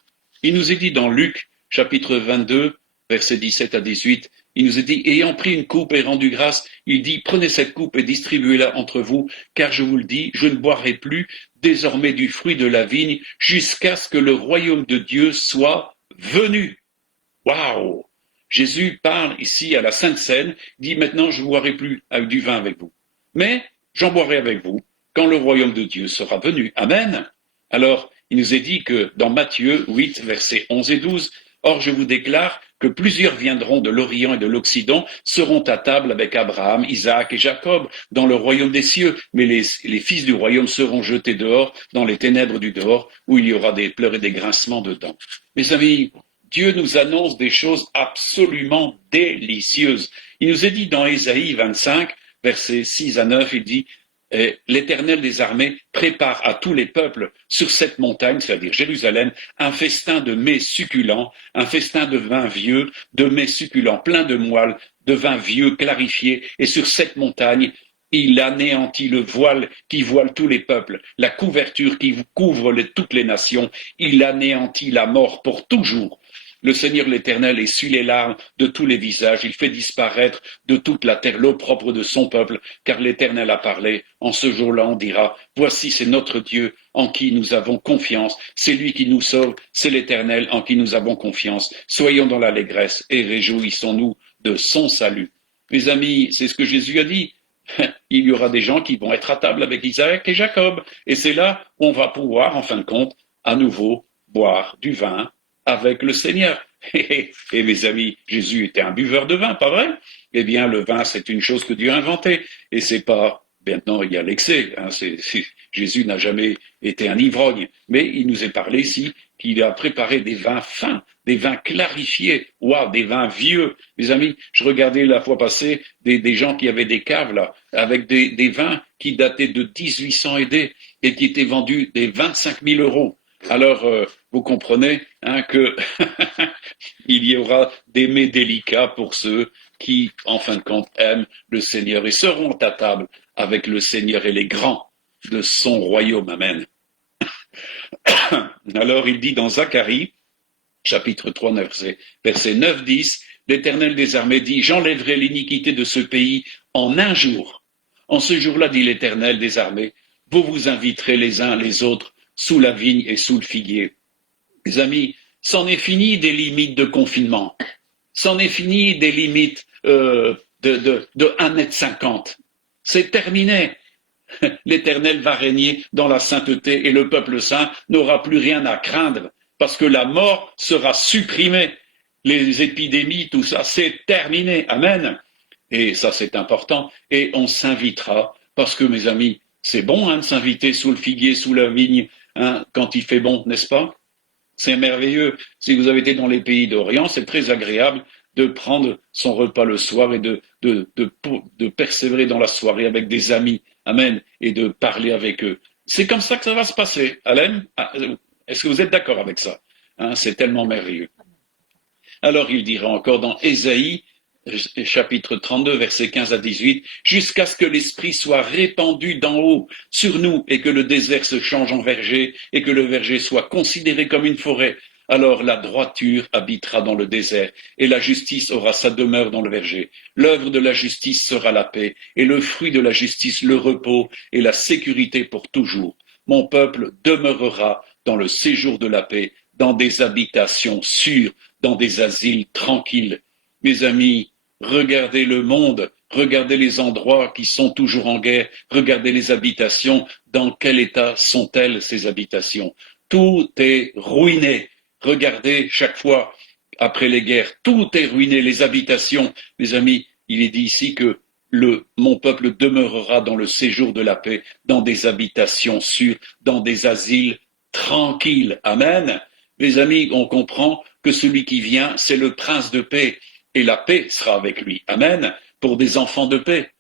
Il nous est dit dans Luc, chapitre 22, versets 17 à 18, il nous est dit, ayant pris une coupe et rendu grâce, il dit, prenez cette coupe et distribuez-la entre vous, car je vous le dis, je ne boirai plus désormais du fruit de la vigne jusqu'à ce que le royaume de Dieu soit venu. Waouh! Jésus parle ici à la Sainte Seine, dit maintenant je ne boirai plus du vin avec vous. Mais j'en boirai avec vous quand le royaume de Dieu sera venu. Amen. Alors, il nous est dit que dans Matthieu 8, versets 11 et 12, or je vous déclare que plusieurs viendront de l'Orient et de l'Occident, seront à table avec Abraham, Isaac et Jacob dans le royaume des cieux, mais les fils du royaume seront jetés dehors, dans les ténèbres du dehors, où il y aura des pleurs et des grincements dedans. Mes amis, Dieu nous annonce des choses absolument délicieuses. Il nous est dit dans Ésaïe 25, versets 6 à 9, il dit « L'Éternel des armées prépare à tous les peuples sur cette montagne, c'est-à-dire Jérusalem, un festin de mets succulents, un festin de vin vieux, de mets succulents, plein de moelle, de vin vieux clarifié, et sur cette montagne, il anéantit le voile qui voile tous les peuples, la couverture qui couvre toutes les nations, il anéantit la mort pour toujours. Le Seigneur l'Éternel essuie les larmes de tous les visages, il fait disparaître de toute la terre l'opprobre de son peuple, car l'Éternel a parlé. En ce jour-là, on dira, voici c'est notre Dieu en qui nous avons confiance, c'est lui qui nous sauve, c'est l'Éternel en qui nous avons confiance. Soyons dans l'allégresse et réjouissons-nous de son salut. Mes amis, c'est ce que Jésus a dit. Il y aura des gens qui vont être à table avec Isaac et Jacob, et c'est là où on va pouvoir, en fin de compte, à nouveau boire du vin avec le Seigneur. Et mes amis, Jésus était un buveur de vin, pas vrai? Eh bien, le vin, c'est une chose que Dieu a inventée, et c'est pas, maintenant il y a l'excès, hein, Jésus n'a jamais été un ivrogne, mais il nous est parlé ici qu'il a préparé des vins fins, des vins clarifiés, waouh, des vins vieux. Mes amis, je regardais la fois passée des gens qui avaient des caves là, avec des vins qui dataient de 1800 et qui étaient vendus des 25 000 euros. Alors, vous comprenez hein, que il y aura des mets délicats pour ceux qui, en fin de compte, aiment le Seigneur et seront à table avec le Seigneur et les grands de son royaume. Amen. Alors, il dit dans Zacharie, chapitre 3, verset 9-10, l'Éternel des armées dit, j'enlèverai l'iniquité de ce pays en un jour. En ce jour-là, dit l'Éternel des armées, vous vous inviterez les uns les autres sous la vigne et sous le figuier. Les amis, c'en est fini des limites de confinement. C'en est fini des limites de 1,50 m. C'est terminé. L'Éternel va régner dans la sainteté et le peuple saint n'aura plus rien à craindre parce que la mort sera supprimée. Les épidémies, tout ça, c'est terminé. Amen. Et ça, c'est important. Et on s'invitera parce que, mes amis, c'est bon hein, de s'inviter sous le figuier, sous la vigne, hein, quand il fait bon, n'est-ce pas? C'est merveilleux. Si vous avez été dans les pays d'Orient, c'est très agréable de prendre son repas le soir et de persévérer dans la soirée avec des amis. Amen. Et de parler avec eux. C'est comme ça que ça va se passer. Alain, est-ce que vous êtes d'accord avec ça hein, c'est tellement merveilleux. Alors il dira encore dans Ésaïe, chapitre 32, versets 15 à 18, jusqu'à ce que l'Esprit soit répandu d'en haut sur nous et que le désert se change en verger et que le verger soit considéré comme une forêt. Alors la droiture habitera dans le désert, et la justice aura sa demeure dans le verger. L'œuvre de la justice sera la paix, et le fruit de la justice le repos et la sécurité pour toujours. Mon peuple demeurera dans le séjour de la paix, dans des habitations sûres, dans des asiles tranquilles. Mes amis, regardez le monde, regardez les endroits qui sont toujours en guerre, regardez les habitations, dans quel état sont-elles ces habitations? Tout est ruiné. Regardez chaque fois, après les guerres, tout est ruiné, les habitations. Mes amis, il est dit ici que mon peuple demeurera dans le séjour de la paix, dans des habitations sûres, dans des asiles tranquilles. Amen. Mes amis, on comprend que celui qui vient, c'est le prince de paix, et la paix sera avec lui. Amen. Pour des enfants de paix.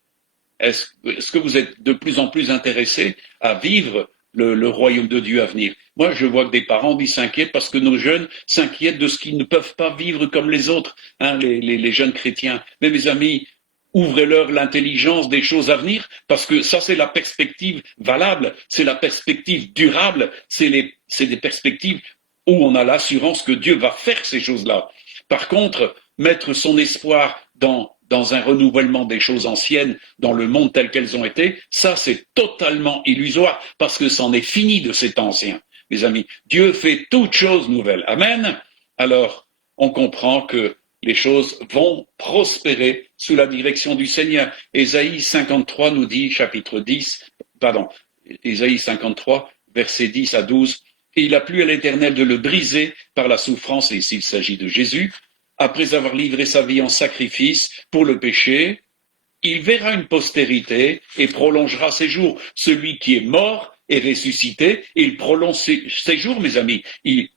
Est-ce que vous êtes de plus en plus intéressés à vivre le royaume de Dieu à venir? Moi, je vois que des parents s'inquiètent parce que nos jeunes s'inquiètent de ce qu'ils ne peuvent pas vivre comme les autres, hein, les jeunes chrétiens. Mais mes amis, ouvrez-leur l'intelligence des choses à venir, parce que ça, c'est la perspective valable, c'est la perspective durable, c'est des perspectives où on a l'assurance que Dieu va faire ces choses-là. Par contre, mettre son espoir dans un renouvellement des choses anciennes, dans le monde tel qu'elles ont été, ça c'est totalement illusoire, parce que c'en est fini de cet ancien. Mes amis, Dieu fait toutes choses nouvelles. Amen. Alors, on comprend que les choses vont prospérer sous la direction du Seigneur. Ésaïe 53 nous dit, Ésaïe 53, versets 10 à 12, et il a plu à l'Éternel de le briser par la souffrance, et ici il s'agit de Jésus, après avoir livré sa vie en sacrifice pour le péché, il verra une postérité et prolongera ses jours. Celui qui est mort est ressuscité et il prolonge ses jours, mes amis. Il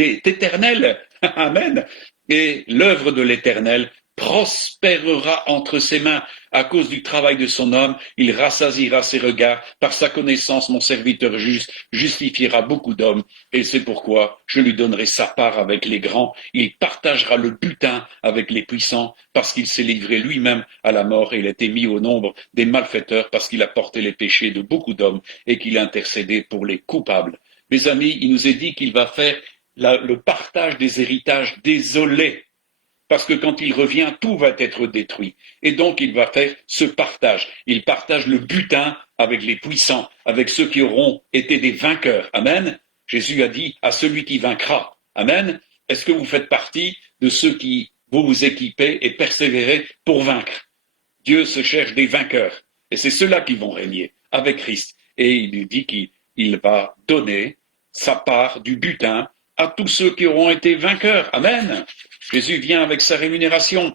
est éternel. Amen. Et l'œuvre de l'Éternel prospérera entre ses mains. À cause du travail de son homme, il rassasiera ses regards. Par sa connaissance, mon serviteur juste justifiera beaucoup d'hommes. Et c'est pourquoi je lui donnerai sa part avec les grands. Il partagera le butin avec les puissants, parce qu'il s'est livré lui-même à la mort et il a été mis au nombre des malfaiteurs, parce qu'il a porté les péchés de beaucoup d'hommes et qu'il a intercédé pour les coupables. Mes amis, il nous est dit qu'il va faire le partage des héritages désolés. Parce que quand il revient, tout va être détruit. Et donc, il va faire ce partage. Il partage le butin avec les puissants, avec ceux qui auront été des vainqueurs. Amen. Jésus a dit à celui qui vaincra. Amen. Est-ce que vous faites partie de ceux qui vous équipez et persévérez pour vaincre? Dieu se cherche des vainqueurs. Et c'est ceux-là qui vont régner avec Christ. Et il lui dit qu'il va donner sa part du butin à tous ceux qui auront été vainqueurs. Amen. Jésus vient avec sa rémunération.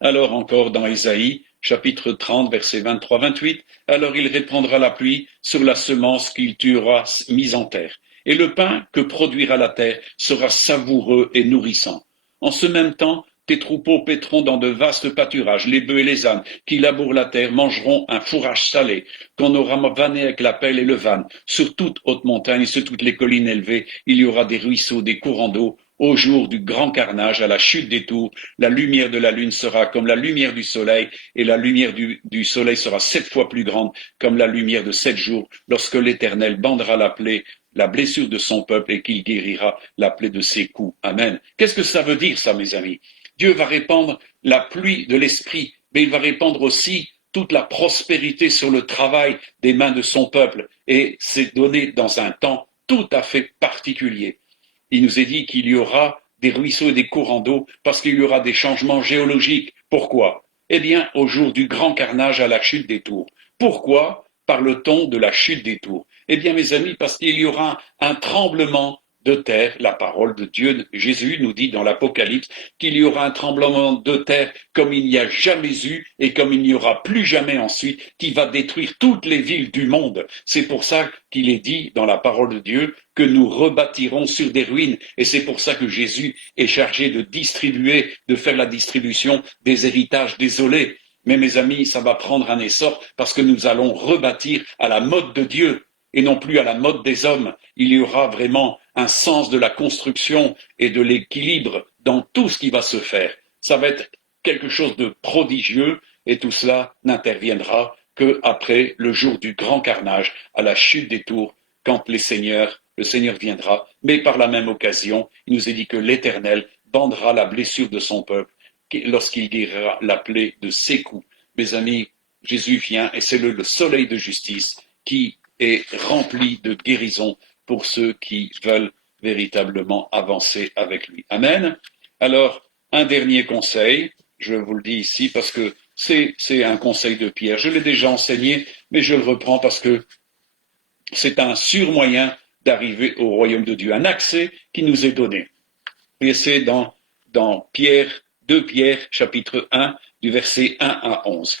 Alors encore dans Ésaïe, chapitre 30, versets 23-28, alors il répandra la pluie sur la semence qu'il tuera mise en terre. Et le pain que produira la terre sera savoureux et nourrissant. En ce même temps, tes troupeaux paîtront dans de vastes pâturages, les bœufs et les ânes qui labourent la terre mangeront un fourrage salé, qu'on aura vanné avec la pelle et le vanne. Sur toute haute montagne et sur toutes les collines élevées, il y aura des ruisseaux, des courants d'eau. Au jour du grand carnage, à la chute des tours, la lumière de la lune sera comme la lumière du soleil, et la lumière du soleil sera 7 fois plus grande comme la lumière de 7 jours, lorsque l'Éternel bandera la plaie, la blessure de son peuple, et qu'il guérira la plaie de ses coups. Amen. Qu'est-ce que ça veut dire, ça, mes amis? Dieu va répandre la pluie de l'esprit, mais il va répandre aussi toute la prospérité sur le travail des mains de son peuple, et c'est donné dans un temps tout à fait particulier. Il nous est dit qu'il y aura des ruisseaux et des courants d'eau parce qu'il y aura des changements géologiques. Pourquoi? Eh bien, au jour du grand carnage à la chute des tours. Pourquoi parle-t-on de la chute des tours? Eh bien, mes amis, parce qu'il y aura un tremblement de terre. La parole de Dieu, Jésus nous dit dans l'Apocalypse qu'il y aura un tremblement de terre comme il n'y a jamais eu et comme il n'y aura plus jamais ensuite, qui va détruire toutes les villes du monde. C'est pour ça qu'il est dit dans la parole de Dieu que nous rebâtirons sur des ruines. Et c'est pour ça que Jésus est chargé de distribuer, de faire la distribution des héritages désolés. Mais mes amis, ça va prendre un essor parce que nous allons rebâtir à la mode de Dieu et non plus à la mode des hommes. Il y aura vraiment un sens de la construction et de l'équilibre dans tout ce qui va se faire. Ça va être quelque chose de prodigieux et tout cela n'interviendra qu'après le jour du grand carnage, à la chute des tours, quand le Seigneur viendra. Mais par la même occasion, il nous est dit que l'Éternel bandera la blessure de son peuple lorsqu'il guérira la plaie de ses coups. Mes amis, Jésus vient et c'est le soleil de justice qui est rempli de guérison pour ceux qui veulent véritablement avancer avec lui. Amen. Alors, un dernier conseil, je vous le dis ici parce que c'est un conseil de Pierre. Je l'ai déjà enseigné, mais je le reprends parce que c'est un sûr moyen d'arriver au royaume de Dieu, un accès qui nous est donné. Et c'est dans Pierre, 2 Pierre, chapitre 1, du verset 1 à 11.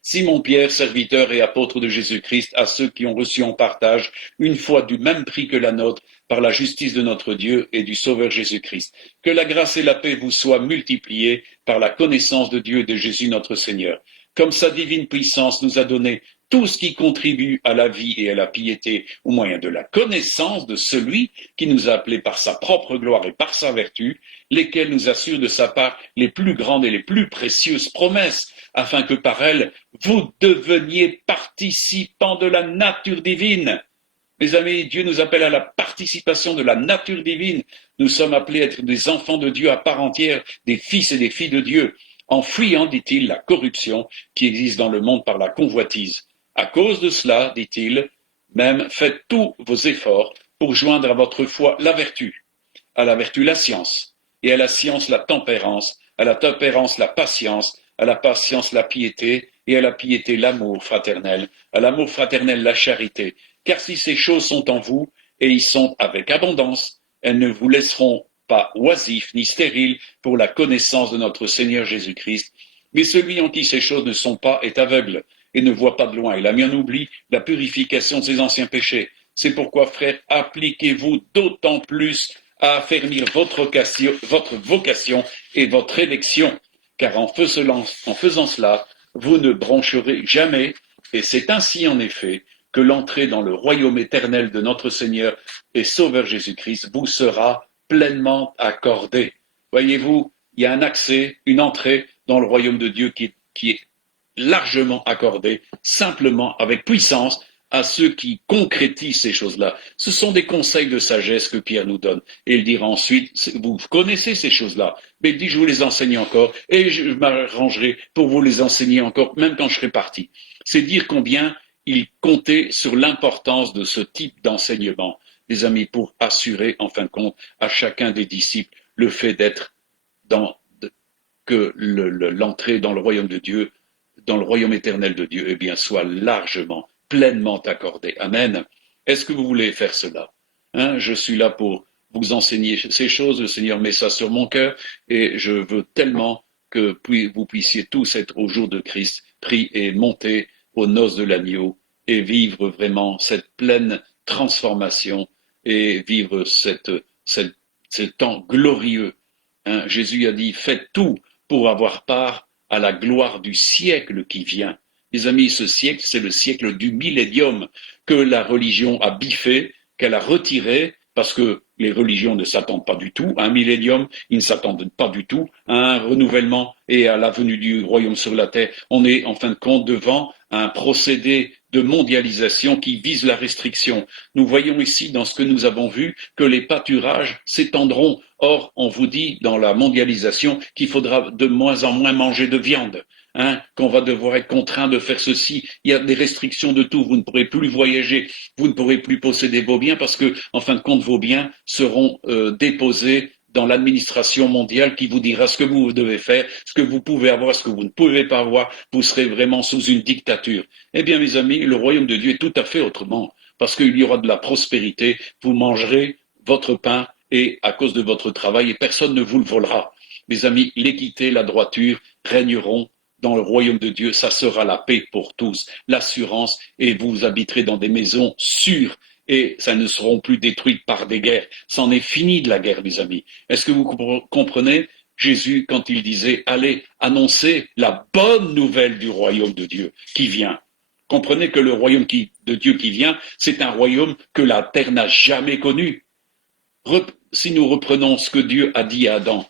Simon Pierre, serviteur et apôtre de Jésus-Christ, à ceux qui ont reçu en partage une foi du même prix que la nôtre, par la justice de notre Dieu et du Sauveur Jésus-Christ. Que la grâce et la paix vous soient multipliées par la connaissance de Dieu et de Jésus notre Seigneur. Comme sa divine puissance nous a donné tout ce qui contribue à la vie et à la piété au moyen de la connaissance de celui qui nous a appelés par sa propre gloire et par sa vertu, lesquels nous assurent de sa part les plus grandes et les plus précieuses promesses, afin que par elles vous deveniez participants de la nature divine. Mes amis, Dieu nous appelle à la participation de la nature divine. Nous sommes appelés à être des enfants de Dieu à part entière, des fils et des filles de Dieu, en fuyant, dit-il, la corruption qui existe dans le monde par la convoitise. À cause de cela, dit-il, même faites tous vos efforts pour joindre à votre foi la vertu, à la vertu la science, et à la science la tempérance, à la tempérance la patience, à la patience la piété, et à la piété l'amour fraternel, à l'amour fraternel la charité. Car si ces choses sont en vous, et y sont avec abondance, elles ne vous laisseront pas oisifs ni stériles pour la connaissance de notre Seigneur Jésus-Christ. Mais celui en qui ces choses ne sont pas est aveugle, et ne voit pas de loin. Il a mis en oubli la purification de ses anciens péchés. C'est pourquoi, frères, appliquez-vous d'autant plus à affermir votre vocation et votre élection, car en faisant cela, vous ne broncherez jamais, et c'est ainsi en effet que l'entrée dans le royaume éternel de notre Seigneur et Sauveur Jésus-Christ vous sera pleinement accordée. Voyez-vous, il y a un accès, une entrée dans le royaume de Dieu qui est largement accordée, simplement, avec puissance, à ceux qui concrétisent ces choses-là. Ce sont des conseils de sagesse que Pierre nous donne. Et il dira ensuite, vous connaissez ces choses-là, mais il dit, je vous les enseigne encore, et je m'arrangerai pour vous les enseigner encore, même quand je serai parti. C'est dire combien il comptait sur l'importance de ce type d'enseignement, les amis, pour assurer, en fin de compte, à chacun des disciples le fait d'être dans que l'entrée dans le royaume de Dieu, dans le royaume éternel de Dieu, eh bien, soit largement, pleinement accordée. Amen. Est-ce que vous voulez faire cela? Je suis là pour vous enseigner ces choses. Le Seigneur met ça sur mon cœur et je veux tellement que vous puissiez tous être au jour de Christ, pris et monter aux noces de l'agneau et vivre vraiment cette pleine transformation et vivre ce temps glorieux. Jésus a dit, faites tout pour avoir part à la gloire du siècle qui vient. Les amis, ce siècle, c'est le siècle du millénium que la religion a biffé, qu'elle a retiré, parce que les religions ne s'attendent pas du tout à un millénium, ils ne s'attendent pas du tout à un renouvellement et à la venue du royaume sur la terre. On est en fin de compte devant un procédé de mondialisation qui vise la restriction. Nous voyons ici, dans ce que nous avons vu, que les pâturages s'étendront. Or, on vous dit dans la mondialisation qu'il faudra de moins en moins manger de viande. Qu'on va devoir être contraint de faire ceci. Il y a des restrictions de tout. Vous ne pourrez plus voyager, vous ne pourrez plus posséder vos biens parce que, en fin de compte, vos biens seront déposés dans l'administration mondiale qui vous dira ce que vous devez faire, ce que vous pouvez avoir, ce que vous ne pouvez pas avoir. Vous serez vraiment sous une dictature. Eh bien, mes amis, le royaume de Dieu est tout à fait autrement parce qu'il y aura de la prospérité. Vous mangerez votre pain et à cause de votre travail et personne ne vous le volera. Mes amis, l'équité, la droiture régneront dans le royaume de Dieu, ça sera la paix pour tous, l'assurance, et vous habiterez dans des maisons sûres, et ça ne seront plus détruites par des guerres. C'en est fini de la guerre, mes amis. Est-ce que vous comprenez Jésus quand il disait, allez annoncer la bonne nouvelle du royaume de Dieu qui vient. Comprenez que le royaume de Dieu qui vient, c'est un royaume que la terre n'a jamais connu. Si nous reprenons ce que Dieu a dit à Adam,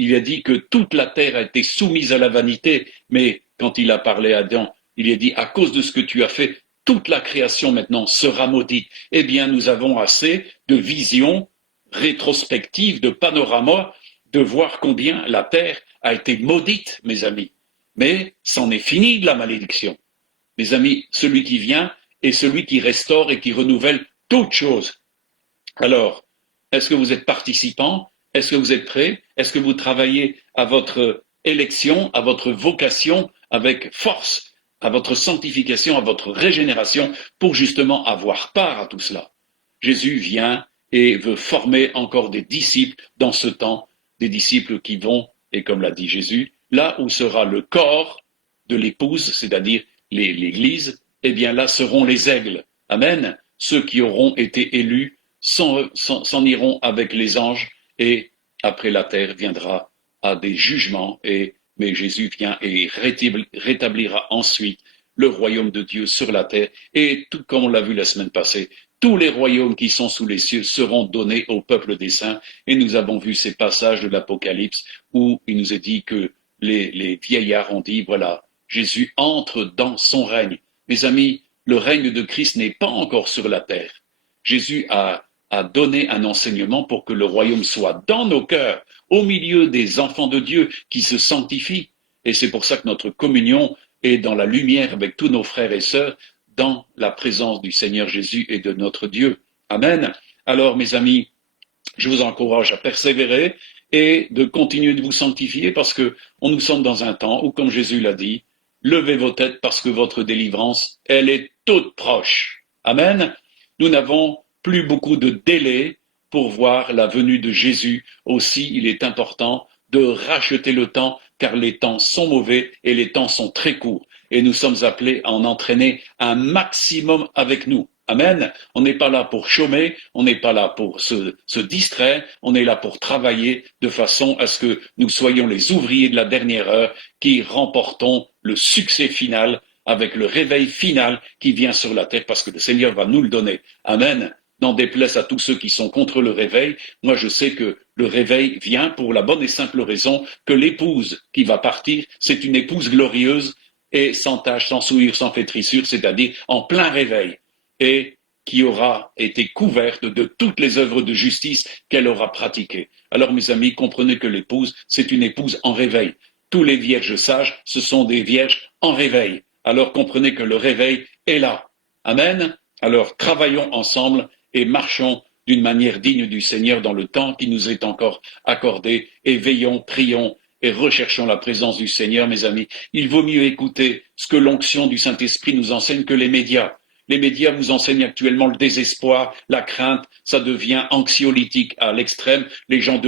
il a dit que toute la terre a été soumise à la vanité, mais quand il a parlé à Adam, il a dit, à cause de ce que tu as fait, toute la création maintenant sera maudite. Eh bien, nous avons assez de visions rétrospectives, de panoramas, de voir combien la terre a été maudite, mes amis. Mais c'en est fini de la malédiction. Mes amis, celui qui vient est celui qui restaure et qui renouvelle toutes choses. Alors, est-ce que vous êtes participants? Est-ce que vous êtes prêts? Est-ce que vous travaillez à votre élection, à votre vocation, avec force, à votre sanctification, à votre régénération, pour justement avoir part à tout cela? Jésus vient et veut former encore des disciples dans ce temps, des disciples qui vont, et comme l'a dit Jésus, là où sera le corps de l'épouse, c'est-à-dire l'Église, eh bien là seront les aigles. Amen. Ceux qui auront été élus s'en iront avec les anges, et après la terre viendra à des jugements, mais Jésus vient et rétablira ensuite le royaume de Dieu sur la terre, et tout comme on l'a vu la semaine passée, tous les royaumes qui sont sous les cieux seront donnés au peuple des saints, et nous avons vu ces passages de l'Apocalypse où il nous est dit que les vieillards ont dit, voilà, Jésus entre dans son règne. Mes amis, le règne de Christ n'est pas encore sur la terre. Jésus a donné un enseignement pour que le royaume soit dans nos cœurs, au milieu des enfants de Dieu qui se sanctifient. Et c'est pour ça que notre communion est dans la lumière avec tous nos frères et sœurs, dans la présence du Seigneur Jésus et de notre Dieu. Amen. Alors, mes amis, je vous encourage à persévérer et de continuer de vous sanctifier parce que nous sommes dans un temps où, comme Jésus l'a dit, levez vos têtes parce que votre délivrance, elle est toute proche. Amen. Nous n'avons plus beaucoup de délai pour voir la venue de Jésus. Aussi, il est important de racheter le temps, car les temps sont mauvais et les temps sont très courts. Et nous sommes appelés à en entraîner un maximum avec nous. Amen. On n'est pas là pour chômer, on n'est pas là pour se distraire, on est là pour travailler de façon à ce que nous soyons les ouvriers de la dernière heure qui remportons le succès final avec le réveil final qui vient sur la terre parce que le Seigneur va nous le donner. Amen. N'en déplaise à tous ceux qui sont contre le réveil. Moi, je sais que le réveil vient pour la bonne et simple raison que l'épouse qui va partir, c'est une épouse glorieuse et sans tache, sans souillure, sans flétrissure, c'est-à-dire en plein réveil. et qui aura été couverte de toutes les œuvres de justice qu'elle aura pratiquées. Alors, mes amis, comprenez que l'épouse, c'est une épouse en réveil. Tous les vierges sages, ce sont des vierges en réveil. Alors, comprenez que le réveil est là. Amen. Alors, travaillons ensemble et marchons d'une manière digne du Seigneur dans le temps qui nous est encore accordé, et veillons, prions et recherchons la présence du Seigneur, mes amis. Il vaut mieux écouter ce que l'onction du Saint-Esprit nous enseigne que les médias. Les médias vous enseignent actuellement le désespoir, la crainte, ça devient anxiolytique à l'extrême. Les gens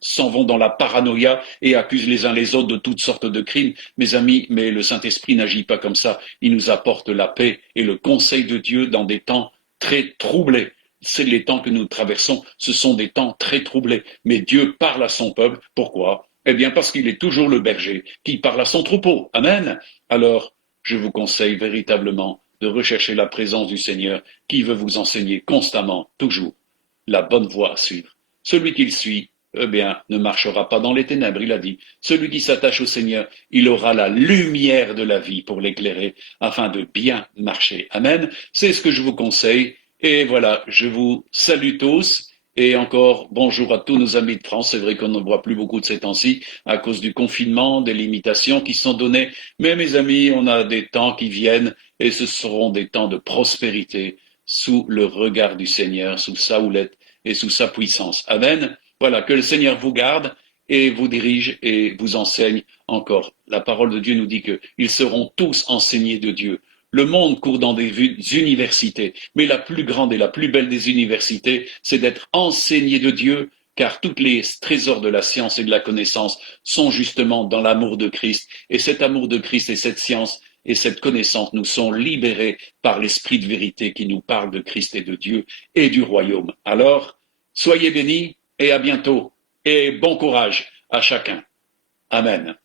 s'en vont dans la paranoïa et accusent les uns les autres de toutes sortes de crimes. Mes amis, mais le Saint-Esprit n'agit pas comme ça. Il nous apporte la paix et le conseil de Dieu dans des temps très troublés. C'est les temps que nous traversons, ce sont des temps très troublés. Mais Dieu parle à son peuple. Pourquoi? Eh bien, parce qu'il est toujours le berger qui parle à son troupeau. Amen. Alors, je vous conseille véritablement de rechercher la présence du Seigneur qui veut vous enseigner constamment, toujours, la bonne voie à suivre. Celui qui le suit, eh bien, ne marchera pas dans les ténèbres, il a dit. Celui qui s'attache au Seigneur, il aura la lumière de la vie pour l'éclairer, afin de bien marcher. Amen. C'est ce que je vous conseille. Et voilà, je vous salue tous. Et encore, bonjour à tous nos amis de France. C'est vrai qu'on ne voit plus beaucoup de ces temps-ci à cause du confinement, des limitations qui sont données. Mais mes amis, on a des temps qui viennent et ce seront des temps de prospérité sous le regard du Seigneur, sous sa houlette et sous sa puissance. Amen. Voilà, que le Seigneur vous garde et vous dirige et vous enseigne encore. La parole de Dieu nous dit qu'ils seront tous enseignés de Dieu. Le monde court dans des universités, mais la plus grande et la plus belle des universités, c'est d'être enseigné de Dieu, car tous les trésors de la science et de la connaissance sont justement dans l'amour de Christ. Et cet amour de Christ et cette science et cette connaissance nous sont libérés par l'Esprit de vérité qui nous parle de Christ et de Dieu et du royaume. Alors, soyez bénis et à bientôt. Et bon courage à chacun. Amen.